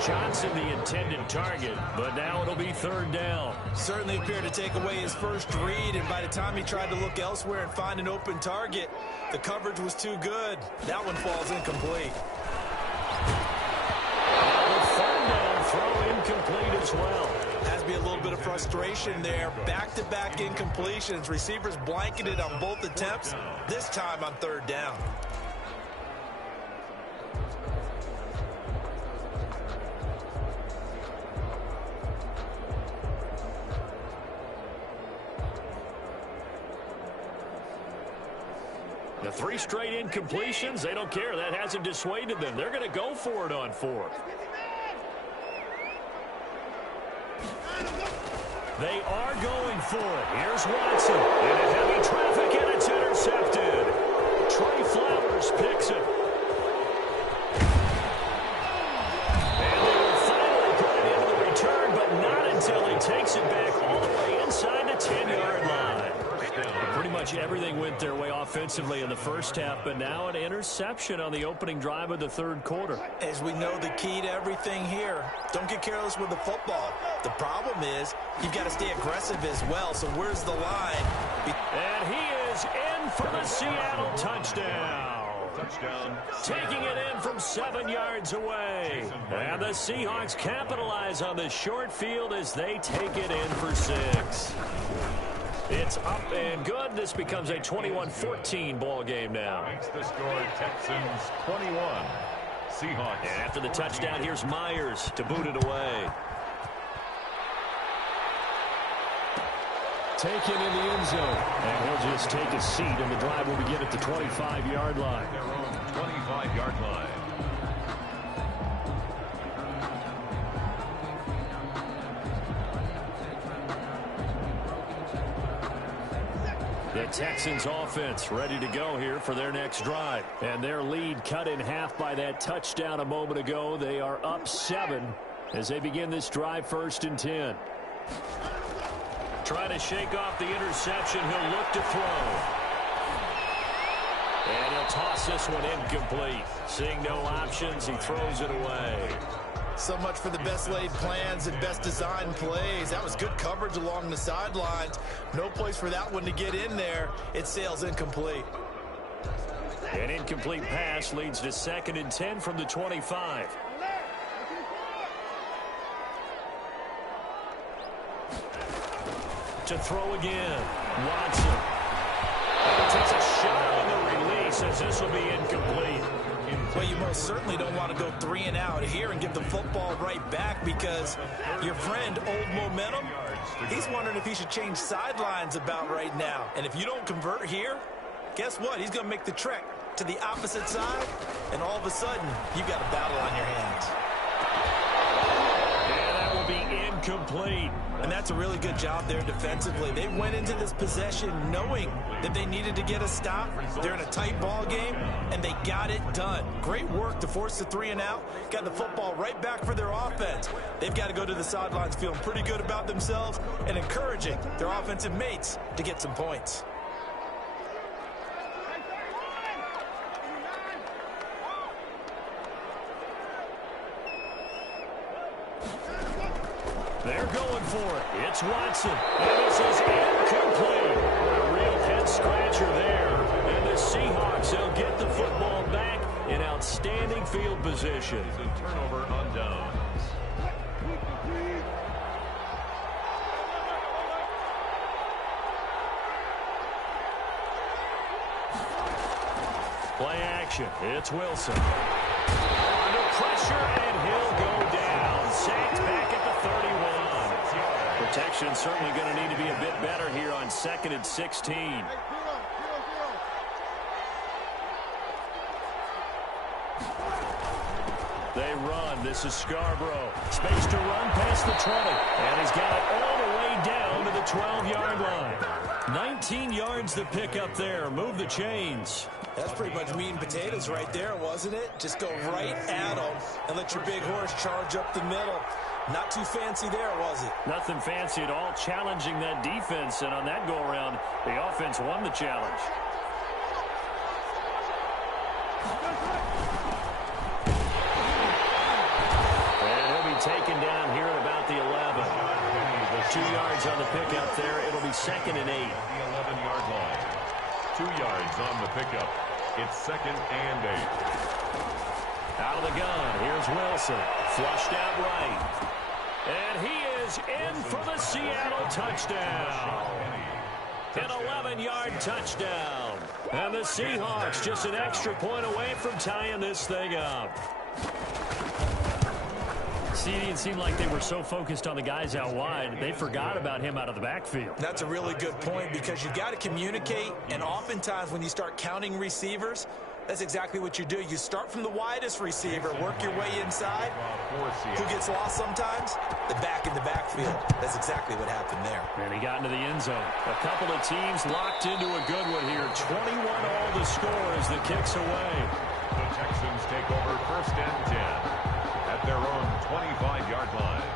Johnson the intended target, but now it'll be 3rd down. Certainly appeared to take away his first read, and by the time he tried to look elsewhere and find an open target, the coverage was too good. That one falls incomplete. The 3rd down throw incomplete as well. Has to be a little bit of frustration frustration there. Back-to-back incompletions. Receivers blanketed on both attempts, this time on third down. The 3 straight incompletions, they don't care. That hasn't dissuaded them. They're going to go for it on 4th. They are going for it. Here's Watson. Into heavy traffic, and it's intercepted. Trey Flowers picks it. And they will finally put it into the return, but not until he takes it back all the way inside the 10-yard line. Pretty much everything went their way offensively in the first half, but now an interception on the opening drive of the third quarter. As we know, the key to everything here, don't get careless with the football. The problem is you've got to stay aggressive as well, so where's the line? And he is in for the Seattle touchdown. Taking it in from 7 yards away. And the Seahawks capitalize on the short field as they take it in for 6. It's up and good. This becomes a 21-14 ball game now. Makes the score Texans 21. Seahawks. And after the touchdown, here's Myers to boot it away. Taken in the end zone. And he'll just take a seat, and the drive will begin at the 25-yard line. Their own 25-yard line. The Texans offense ready to go here for their next drive. And their lead cut in half by that touchdown a moment ago. They are up 7 as they begin this drive, 1st and 10. Trying to shake off the interception. He'll look to throw. And he'll toss this one incomplete. Seeing no options, he throws it away. So much for the best laid plans and best designed plays. That was good coverage along the sidelines. No place for that one to get in there. It sails incomplete. An incomplete pass leads to 2nd and 10 from the 25. To throw again. Watson. And he takes a shot on the release as this will be incomplete. Well, you most certainly don't want to go 3 and out here and give the football right back because your friend, Old Momentum, he's wondering if he should change sidelines about right now. And if you don't convert here, guess what? He's going to make the trek to the opposite side, and all of a sudden, you've got a battle on your hands. And that will be incomplete. And that's a really good job there defensively. They went into this possession knowing that they needed to get a stop. They're in a tight ball game, and they got it done. Great work to force the 3 and out. Got the football right back for their offense. They've got to go to the sidelines feeling pretty good about themselves and encouraging their offensive mates to get some points. They're going for it. It's Watson. And this is incomplete. A real head-scratcher there. And the Seahawks, they'll get the football back in outstanding field position. It's a turnover on downs. Play action. It's Wilson. Under pressure, and he'll go down. Sacked back at the 31. Protection certainly going to need to be a bit better here on 2nd and 16. They run. This is Scarborough. Space to run past the 20. And he's got it all the way down to the 12-yard line. 19 yards to pick up there. Move the chains. That's pretty much meat and potatoes right there, wasn't it? Just go right at them and let your big horse charge up the middle. Not too fancy there, was it? Nothing fancy at all, challenging that defense. And on that go-around, the offense won the challenge. And he'll be taken down here at about the 11. 2 yards on the pickup there. It'll be 2nd and 8. The 11-yard line. 2 yards on the pickup. It's 2nd and 8. Out of the gun. Here's Wilson. Flushed out right. And he is in for the Seattle touchdown. An 11-yard touchdown. And the Seahawks just an extra point away from tying this thing up. See, it didn't seem like they were so focused on the guys out wide, they forgot about him out of the backfield. That's a really good point because you got to communicate, and oftentimes when you start counting receivers, that's exactly what you do. You start from the widest receiver, work your way inside. Who gets lost sometimes? The back in the backfield. That's exactly what happened there. And he got into the end zone. A couple of teams locked into a good one here. 21 all to score as the kick's away. The Texans take over 1st and 10 at their own 25-yard line.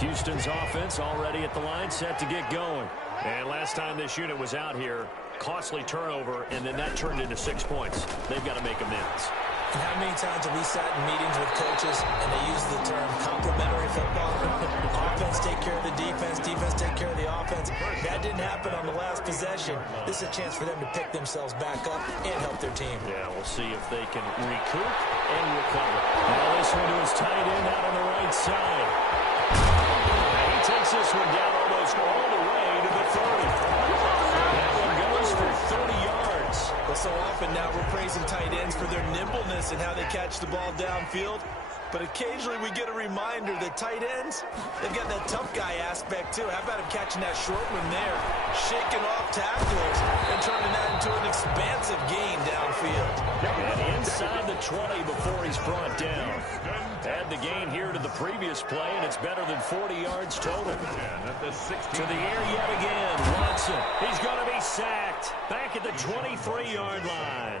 Houston's offense already at the line, set to get going. And last time this unit was out here, costly turnover, and then that turned into 6 points. They've got to make amends. And how many times have we sat in meetings with coaches and they use the term complementary football? Offense take care of the defense, defense take care of the offense. That didn't happen on the last possession. This is a chance for them to pick themselves back up and help their team. Yeah, we'll see if they can recoup and recover. Now this one to his tight end out on the right side. He takes this one down almost all the way to the 30. That one goes for 30 yards. Well, so often now we're praising tight ends for their nimbleness and how they catch the ball downfield. But occasionally we get a reminder that tight ends, they've got that tough guy aspect too. How about him catching that short one there, shaking off tacklers, and turning that into an expansive gain downfield. And inside the 20 before he's brought down. Add the gain here to the previous play, and it's better than 40 yards total. To the air yet again, Watson. He's going to be sacked. Back at the 23-yard line.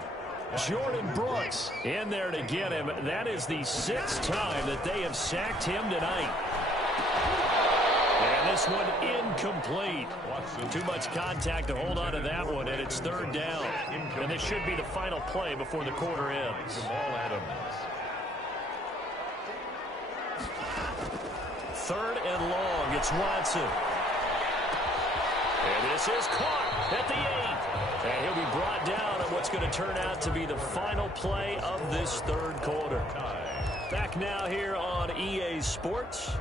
Jordan Brooks in there to get him. That is the 6th time that they have sacked him tonight. And this one incomplete. Too much contact to hold on to that one, and it's 3rd down. And this should be the final play before the quarter ends. 3rd and long. It's Watson. And this is caught at the 8. And he'll be brought down on what's going to turn out to be the final play of this 3rd quarter. Back now here on EA Sports.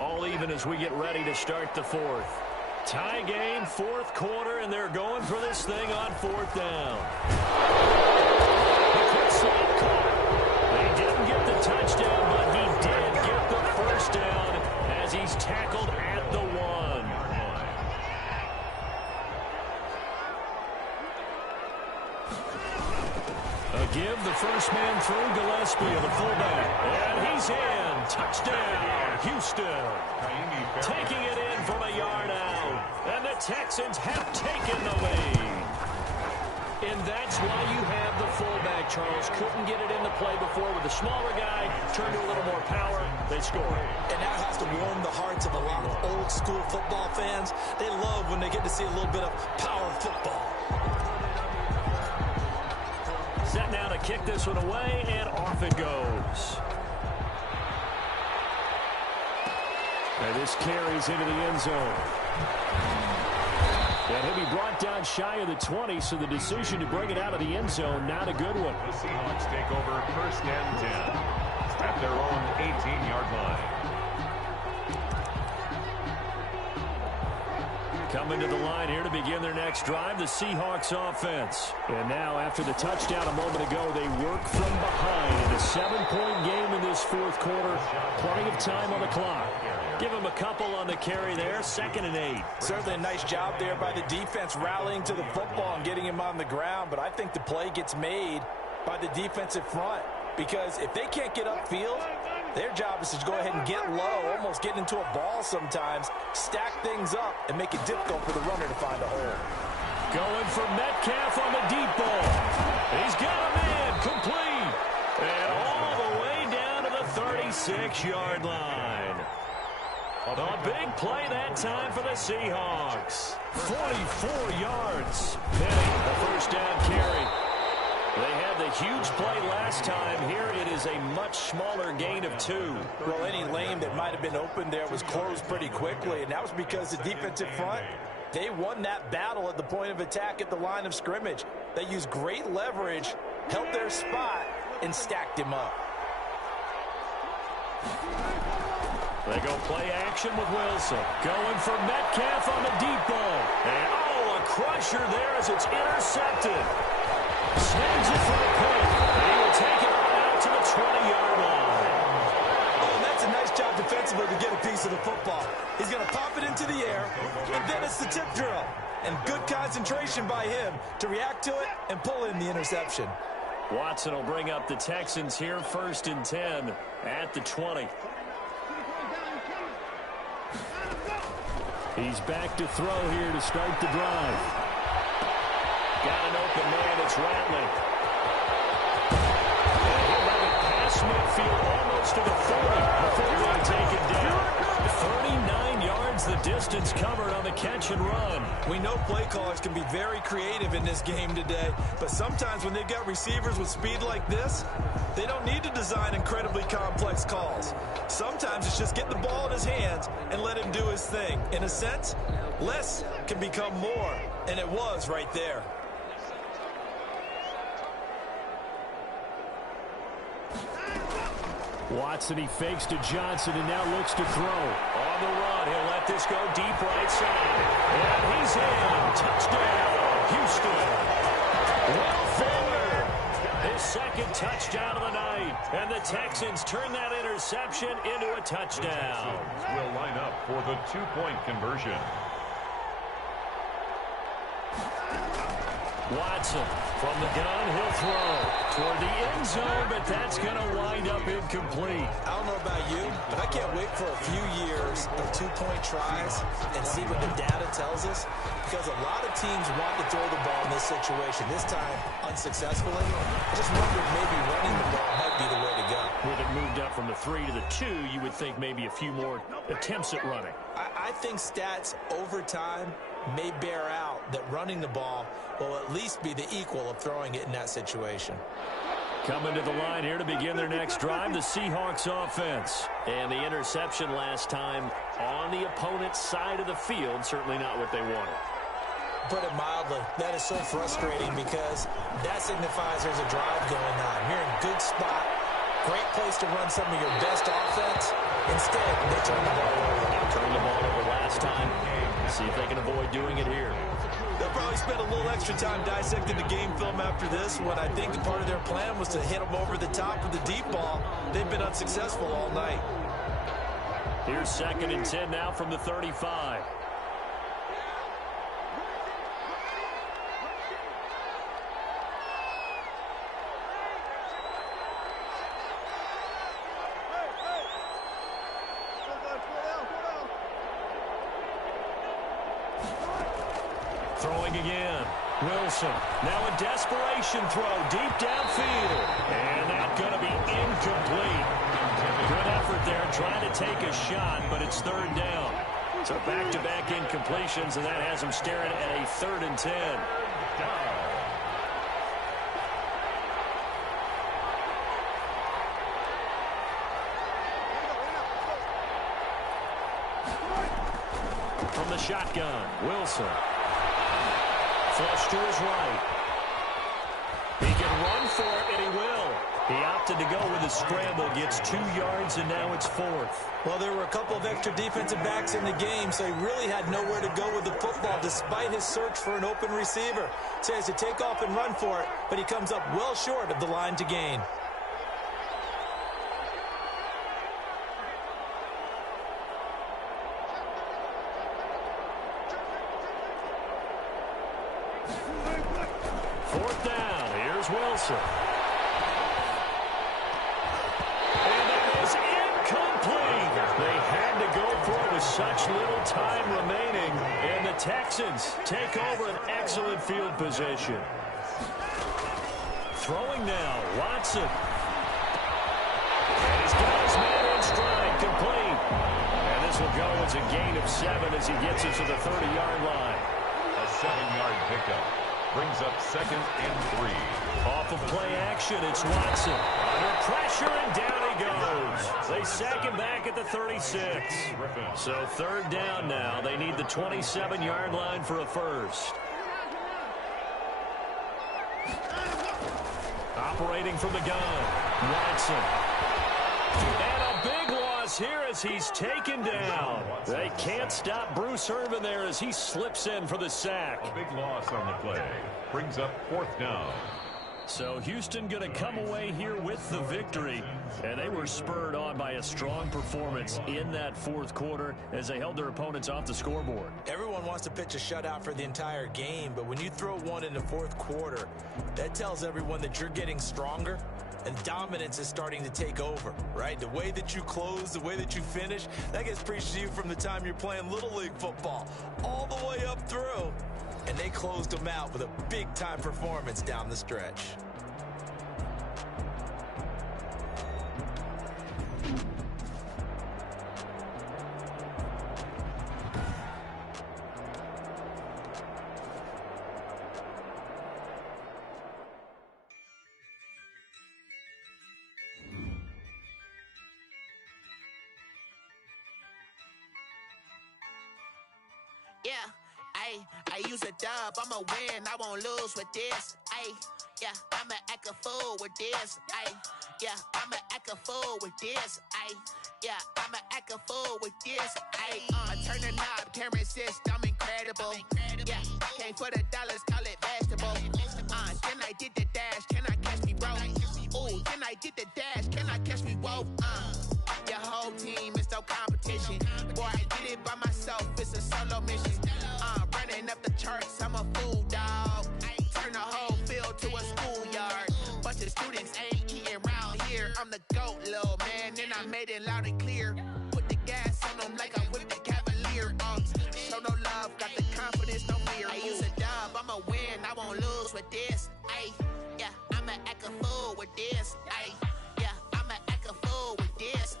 All even as we get ready to start the 4th. Tie game, 4th quarter, and they're going for this thing on 4th down. The quick slant caught. They didn't get the touchdown, but he did get the 1st down as he's tackled at the 1. Give the first man through Gillespie, the fullback. And he's in. Touchdown, Houston. Taking it in from a yard out. And the Texans have taken the lead. And that's why you have the fullback, Charles. Couldn't get it in the play before with the smaller guy. Turned to a little more power. They score. And that has to warm the hearts of a lot of old school football fans. They love when they get to see a little bit of power football. Set now to kick this one away, and off it goes. And this carries into the end zone. And he'll be brought down shy of the 20, so the decision to bring it out of the end zone, not a good one. The Seahawks take over 1st and 10 at their own 18-yard line. Coming to the line here to begin their next drive, the Seahawks offense. And now, after the touchdown a moment ago, they work from behind in a 7-point game in this 4th quarter. Plenty of time on the clock. Give him a couple on the carry there, 2nd and 8. Certainly a nice job there by the defense rallying to the football and getting him on the ground. But I think the play gets made by the defensive front. Because if they can't get upfield, their job is to go ahead and get low, almost get into a ball sometimes, stack things up, and make it difficult for the runner to find a hole. Going for Metcalf on the deep ball. He's got a man complete. And all the way down to the 36-yard line. A big play that time for the Seahawks. 44 yards. Penny, the 1st down carry. They had the huge play last time. Here it is a much smaller gain of 2. Well, any lane that might have been open there was closed pretty quickly, and that was because the defensive front, they won that battle at the point of attack at the line of scrimmage. They used great leverage, held their spot, and stacked him up. They go play action with Wilson. Going for Metcalf on the deep ball. And, a crusher there as it's intercepted. Snags it for the pick. And he will take it on out to the 20-yard line. Oh, and that's a nice job defensively to get a piece of the football. He's going to pop it into the air, and then it's the tip drill. And good concentration by him to react to it and pull in the interception. Watson will bring up the Texans here, 1st and 10 at the 20. He's back to throw here to start the drive. Got an open man, it's Ratley. And he'll have it past midfield almost to the 40 before being taken down. 39 yards the distance covered on the catch and run. We know play callers can be very creative in this game today, but sometimes when they've got receivers with speed like this, they don't need to design incredibly complex calls. Sometimes it's just get the ball in his hands and let him do his thing. In a sense, less can become more, and it was right there. Watson, he fakes to Johnson and now looks to throw. On the run, he'll let this go deep right side. And he's in. Touchdown, Houston. Will Fuller, his second touchdown of the night. And the Texans turn that interception into a touchdown. Will line up for the 2-point conversion. Watson from the gun, he'll throw toward the end zone, but that's going to wind up incomplete. I don't know about you, but I can't wait for a few years of 2-point tries and see what the data tells us, because a lot of teams want to throw the ball in this situation. This time, unsuccessfully. I just wonder if maybe running the ball might be the way to go. With it moved up from the 3 to the 2, you would think maybe a few more attempts at running. I think stats over time may bear out that running the ball will at least be the equal of throwing it in that situation. Coming to the line here to begin their next drive, the Seahawks offense. And the interception last time on the opponent's side of the field, certainly not what they wanted. Put it mildly, that is so frustrating because that signifies there's a drive going on. You're in a good spot, great place to run some of your best offense. Instead, they turn the ball over. Turned the ball over last time. See if they can avoid doing it here. They'll probably spend a little extra time dissecting the game film after this, when I think part of their plan was to hit them over the top with the deep ball. They've been unsuccessful all night. Here's 2nd and 10 now from the 35. Throwing again. Wilson. Now a desperation throw deep downfield. And that's going to be incomplete. Good effort there trying to take a shot, but it's 3rd down. So back-to-back incompletions, and that has them staring at a 3rd and 10. From the shotgun, Wilson. Flush to his right. He can run for it, and he will. He opted to go with a scramble, gets 2 yards, and now it's 4th. Well, there were a couple of extra defensive backs in the game, so he really had nowhere to go with the football despite his search for an open receiver. So he has to take off and run for it, but he comes up well short of the line to gain. Wilson. And that is incomplete. They had to go for it with such little time remaining. And the Texans take over an excellent field position. Throwing now, Watson. And he's got his man in stride, complete. And this will go as a gain of 7 as he gets it to the 30-yard line. A 7-yard pickup. Brings up 2nd and 3. Off of play action, it's Watson. Under pressure, and down he goes. They sack him back at the 36. So 3rd down now. They need the 27-yard line for a first. Operating from the gun, Watson. And a big here as he's taken down. They can't stop Bruce Irvin there as he slips in for the sack. A big loss on the play. Brings up 4th down. So Houston going to come away here with the victory. And they were spurred on by a strong performance in that 4th quarter as they held their opponents off the scoreboard. Everyone wants to pitch a shutout for the entire game, but when you throw one in the 4th quarter, that tells everyone that you're getting stronger and dominance is starting to take over, right? The way that you close, the way that you finish, that gets preached to you from the time you're playing Little League football all the way up through. And they closed them out with a big-time performance down the stretch. Yeah, I use a dub, I'ma win, I won't lose with this. Yeah, I'ma act a fool with this. Yeah, I'ma act a fool with this. Yeah, I'ma act a fool with this. Turn the knob, camera assist, I'm incredible. Yeah, came for the dollars, call it vegetable. Then I did the dash, can I catch me, bro? Ooh, then I did the dash, can I catch me, whoa? Your whole team is no competition. Boy, I did it by myself, it's a solo mission. Running up the charts, I'm a fool, dog. Turn the whole field to a schoolyard. Bunch of students ain't eating round here. I'm the GOAT, little man, and I made it loud and clear. Put the gas on them like I'm with the Cavalier. Show no love, got the confidence, no fear. I use a dub, I'ma win, I won't lose with this. Yeah, I'ma act a fool with this. Yeah, I'ma act a fool with this.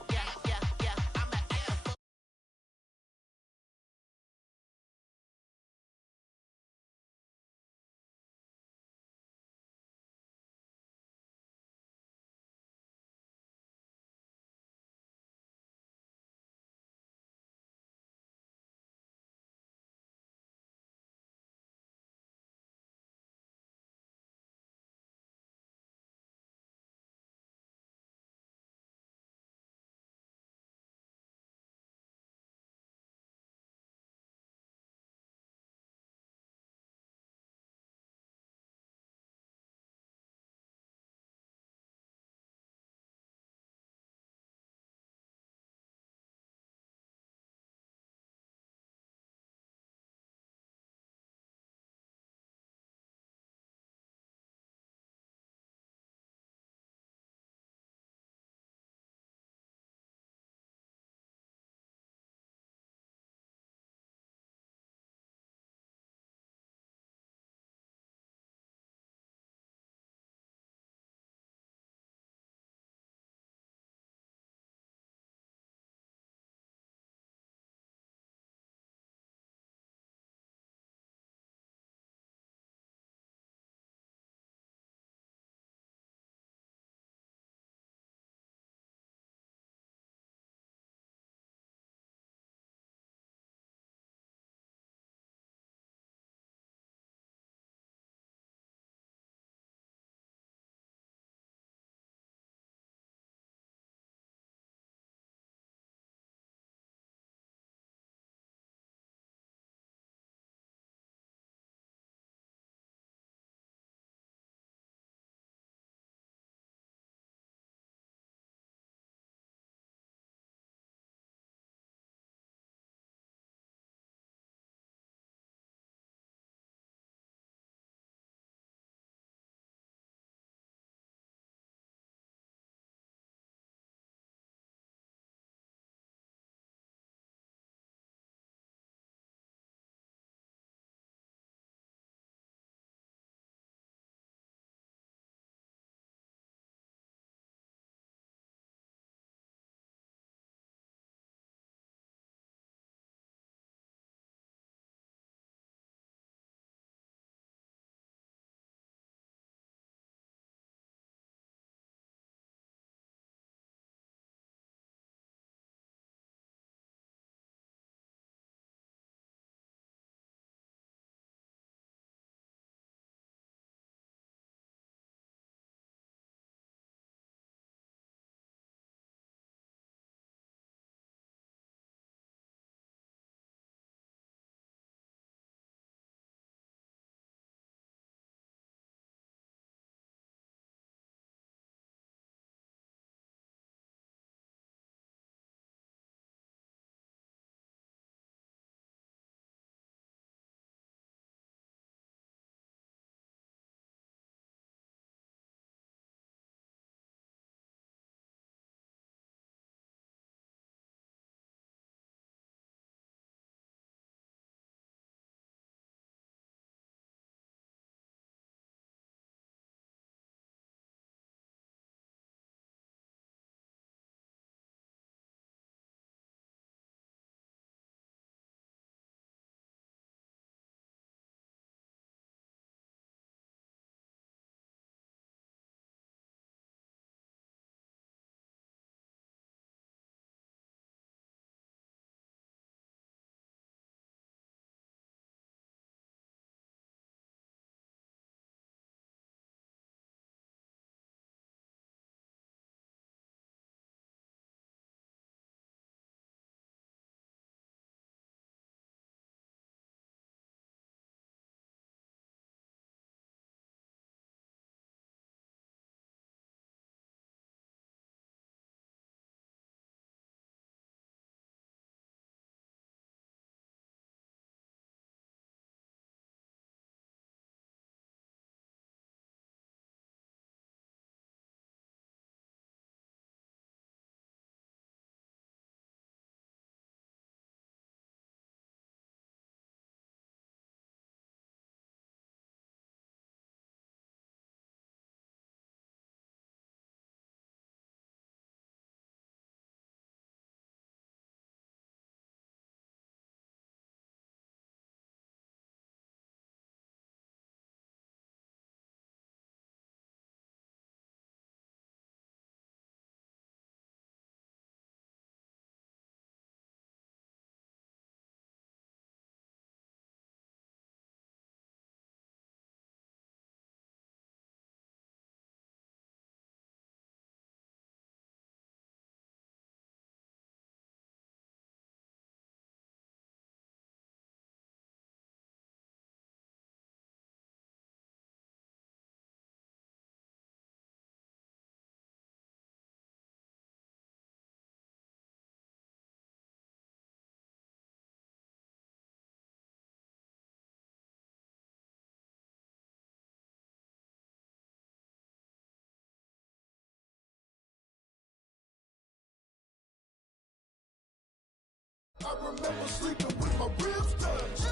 I remember sleeping with my ribs touched.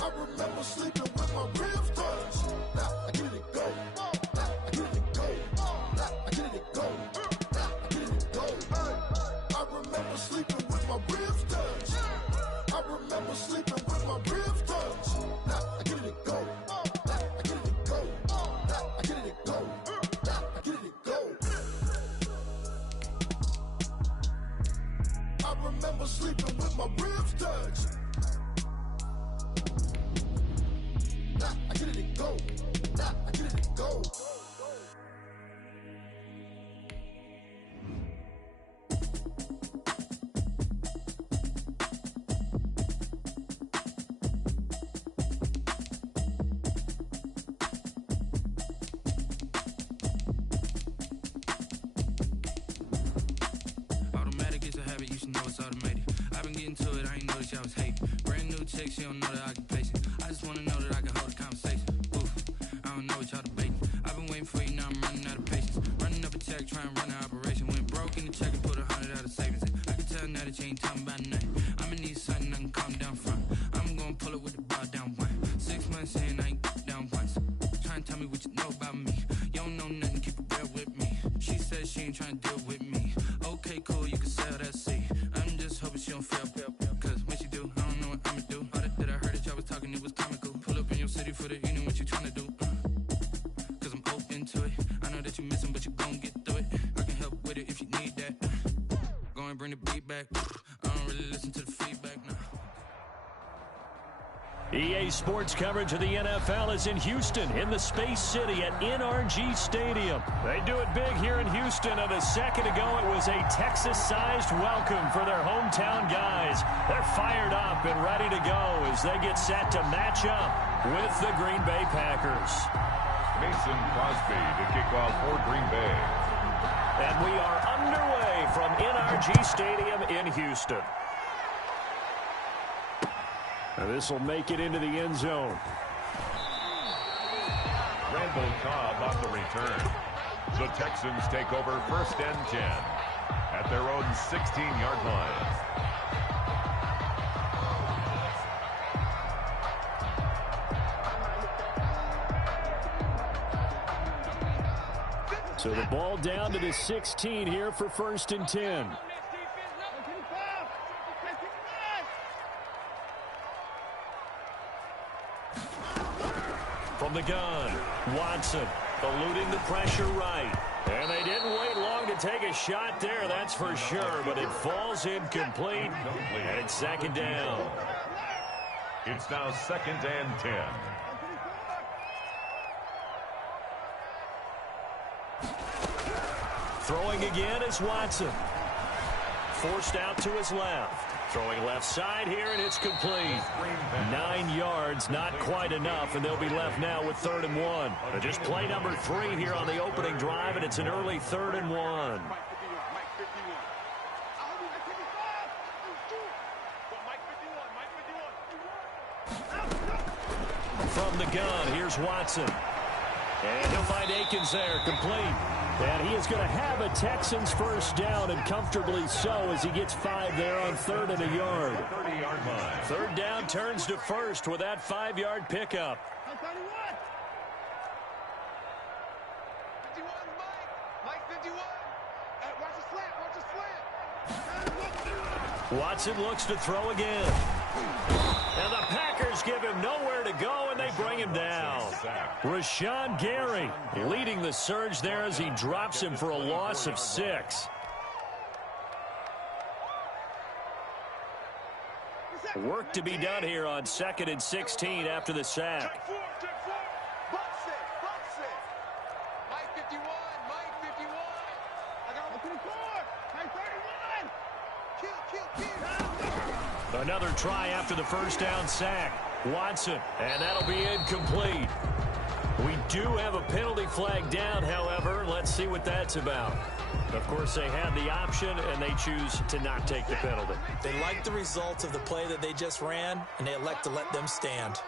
I remember sleeping with my ribs touched. Now I get it go. Now I get it go. Now I get it go. Now I get it go. I remember sleeping with my ribs touched. I remember sleeping with my ribs touched. Now I get it go. Now I get it go. Now I get it go. Now I get it go. I remember sleeping with my ribs touched. Now I get it go. Now I get it go. Automatic is a habit, you should know it's automated. I've been getting to it, I ain't noticed y'all was hating. Brand new chick, she don't know the occupation. I just wanna know that I can hold a conversation. Oof, I don't know what y'all debating. I've been waiting for you, now I'm running out of patience. Running up a check, trying to run an operation. Went broke in the check and put 100 out of savings in. I can tell now that you ain't talking about nothing. I'ma need something I can calm down from. I'm gonna pull it with the bar down one. 6 months in, I ain't down once. Trying to tell me what you know about me. You don't know nothing, keep it real with me. She said she ain't trying to deal with me. Okay, cool, you can sell that seat. I'm just hoping she don't fail. Cause when she do, I don't know what I'ma do. All that I heard that y'all was talking, it was comical. Pull up in your city for the evening, what you tryna do? Cause I'm open to it. I know that you missing, but you gon' get through it. I can help with it if you need that. Go and bring the beat back. I don't really listen to the feedback now. EA Sports coverage of the NFL is in Houston, in the Space City at NRG Stadium. They do it big here in Houston, and a second ago it was a Texas-sized welcome for their hometown guys. They're fired up and ready to go as they get set to match up with the Green Bay Packers. Mason Crosby to kick off for Green Bay. And we are underway from NRG Stadium in Houston. This will make it into the end zone. Randall Cobb on the return. The Texans take over 1st and 10 at their own 16-yard line. So the ball down to the 16 here for 1st and 10. From the gun, Watson eluding the pressure right. And they didn't wait long to take a shot there, that's for sure, but it falls incomplete, and it's 2nd down. It's now 2nd and 10. Throwing again is Watson. Forced out to his left. Throwing left side here, and it's complete. 9 yards, not quite enough, and they'll be left now with 3rd and 1. Just play number 3 here on the opening drive, and it's an early 3rd and 1. From the gun, here's Watson. And he'll find Akins there, complete. And he is going to have a Texans 1st down, and comfortably so, as he gets 5 there on 3rd and a yard. 30-yard line. 3rd down turns to 1st with that 5-yard pickup. 51, Mike 51. Watch the slant. Watson looks to throw again. And the Packers give him nowhere to go, and they bring him down. Rashawn Gary leading the surge there as he drops him for a loss of 6. Work to be done here on 2nd and 16 after the sack. Check four. Box it. Mike 51. I got 24. Mike 31. Kill. Another try after the 1st down sack. Watson, and that'll be incomplete. We do have a penalty flag down, however. Let's see what that's about. Of course, they had the option, and they choose to not take the penalty. They like the results of the play that they just ran, and they elect to let them stand.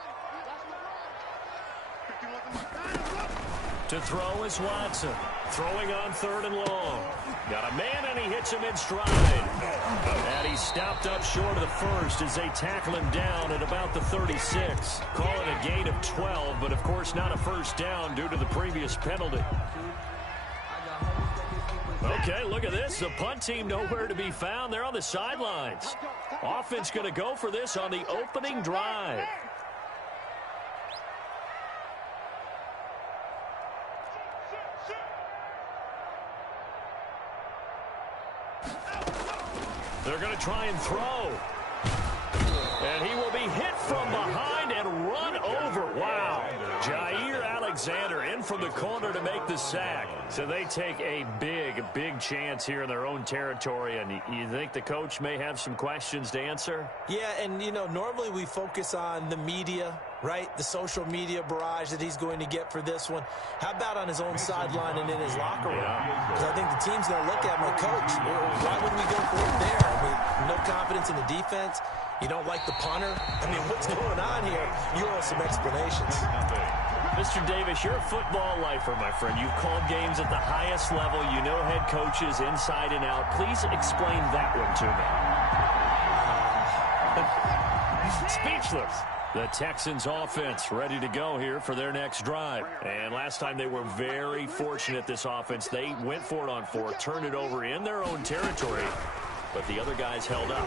To throw is Watson. Throwing on 3rd and long. Got a man, and he hits him in stride. And he's stopped up short of the first as they tackle him down at about the 36. Call it a gain of 12, but of course not a first down due to the previous penalty. Okay, look at this. The punt team nowhere to be found. They're on the sidelines. Offense going to go for this on the opening drive. They're going to try and throw. And he will be hit from behind and run over. Wow. Jair Alexander in from the corner to make the sack. So they take a big chance here in their own territory. And you think the coach may have some questions to answer? Yeah, and, you know, normally we focus on the media, right? The social media barrage that he's going to get for this one. How about on his own sideline and in his locker room? Because I think the team's going to look at my coach. Why would we go for it there? I mean, no confidence in the defense. You don't like the punter? I mean, what's going on here? You owe some explanations. Mr. Davis, you're a football lifer, my friend. You've called games at the highest level. You know head coaches inside and out. Please explain that one to me. Speechless. The Texans offense ready to go here for their next drive. And last time they were very fortunate, this offense. They went for it on 4th, turned it over in their own territory. But the other guys held up.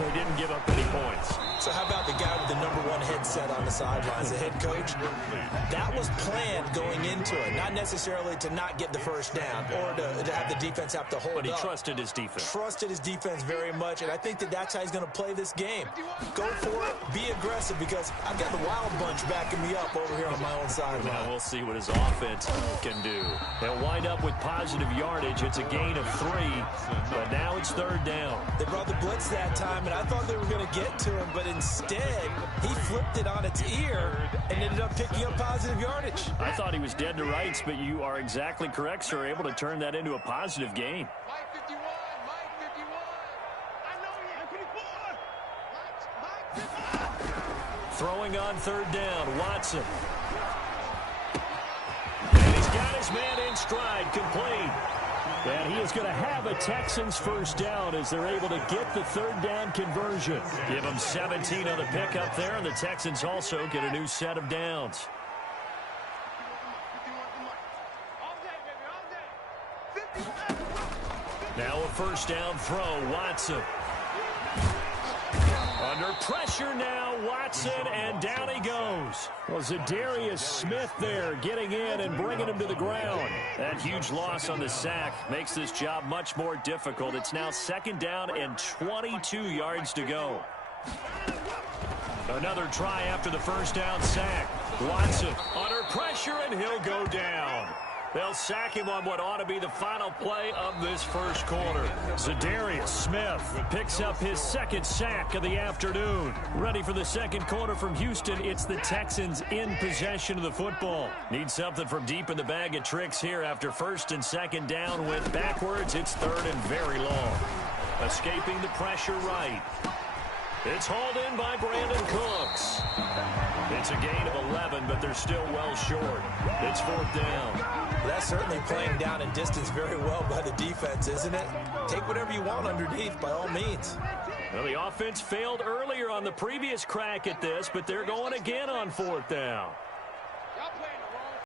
They didn't give up any points. So how about the guy with the #1 headset on the sidelines, the head coach? That was planned going into it. Not necessarily to not get the first down or to have the defense have to hold up. But he trusted his defense. Trusted his defense very much, and I think that's how he's going to play this game. Go for it. Be aggressive, because I've got the wild bunch backing me up over here on my own sideline. Now we'll see what his offense can do. They'll wind up with positive yardage. It's a gain of 3, but now it's 3rd down. They brought the blitz that time, and I thought they were going to get to him, but instead, he flipped it on its ear and ended up picking up positive yardage. I thought he was dead to rights, but you are exactly correct, sir. Able to turn that into a positive gain. Mike 51, Mike 51. I know you. Mike 51. Throwing on 3rd down, Watson. And he's got his man in stride, complete. And he is going to have a Texans first down as they're able to get the 3rd down conversion. Give them 17 on the pickup there, and the Texans also get a new set of downs. Now a first down throw, Watson. Under pressure now, Watson, and down he goes. Well, Zadarius Smith there getting in and bringing him to the ground. That huge loss on the sack makes this job much more difficult. It's now 2nd down and 22 yards to go. Another try after the first down sack. Watson under pressure, and he'll go down. They'll sack him on what ought to be the final play of this first quarter. Zadarius Smith picks up his 2nd sack of the afternoon. Ready for the 2nd quarter from Houston. It's the Texans in possession of the football. Need something from deep in the bag of tricks here after 1st and 2nd down. Went backwards. It's 3rd and very long. Escaping the pressure right. It's hauled in by Brandon Cooks. It's a gain of 11, but they're still well short. It's 4th down. That's certainly playing down in distance very well by the defense, isn't it? Take whatever you want underneath, by all means. Well, the offense failed earlier on the previous crack at this, but they're going again on 4th down.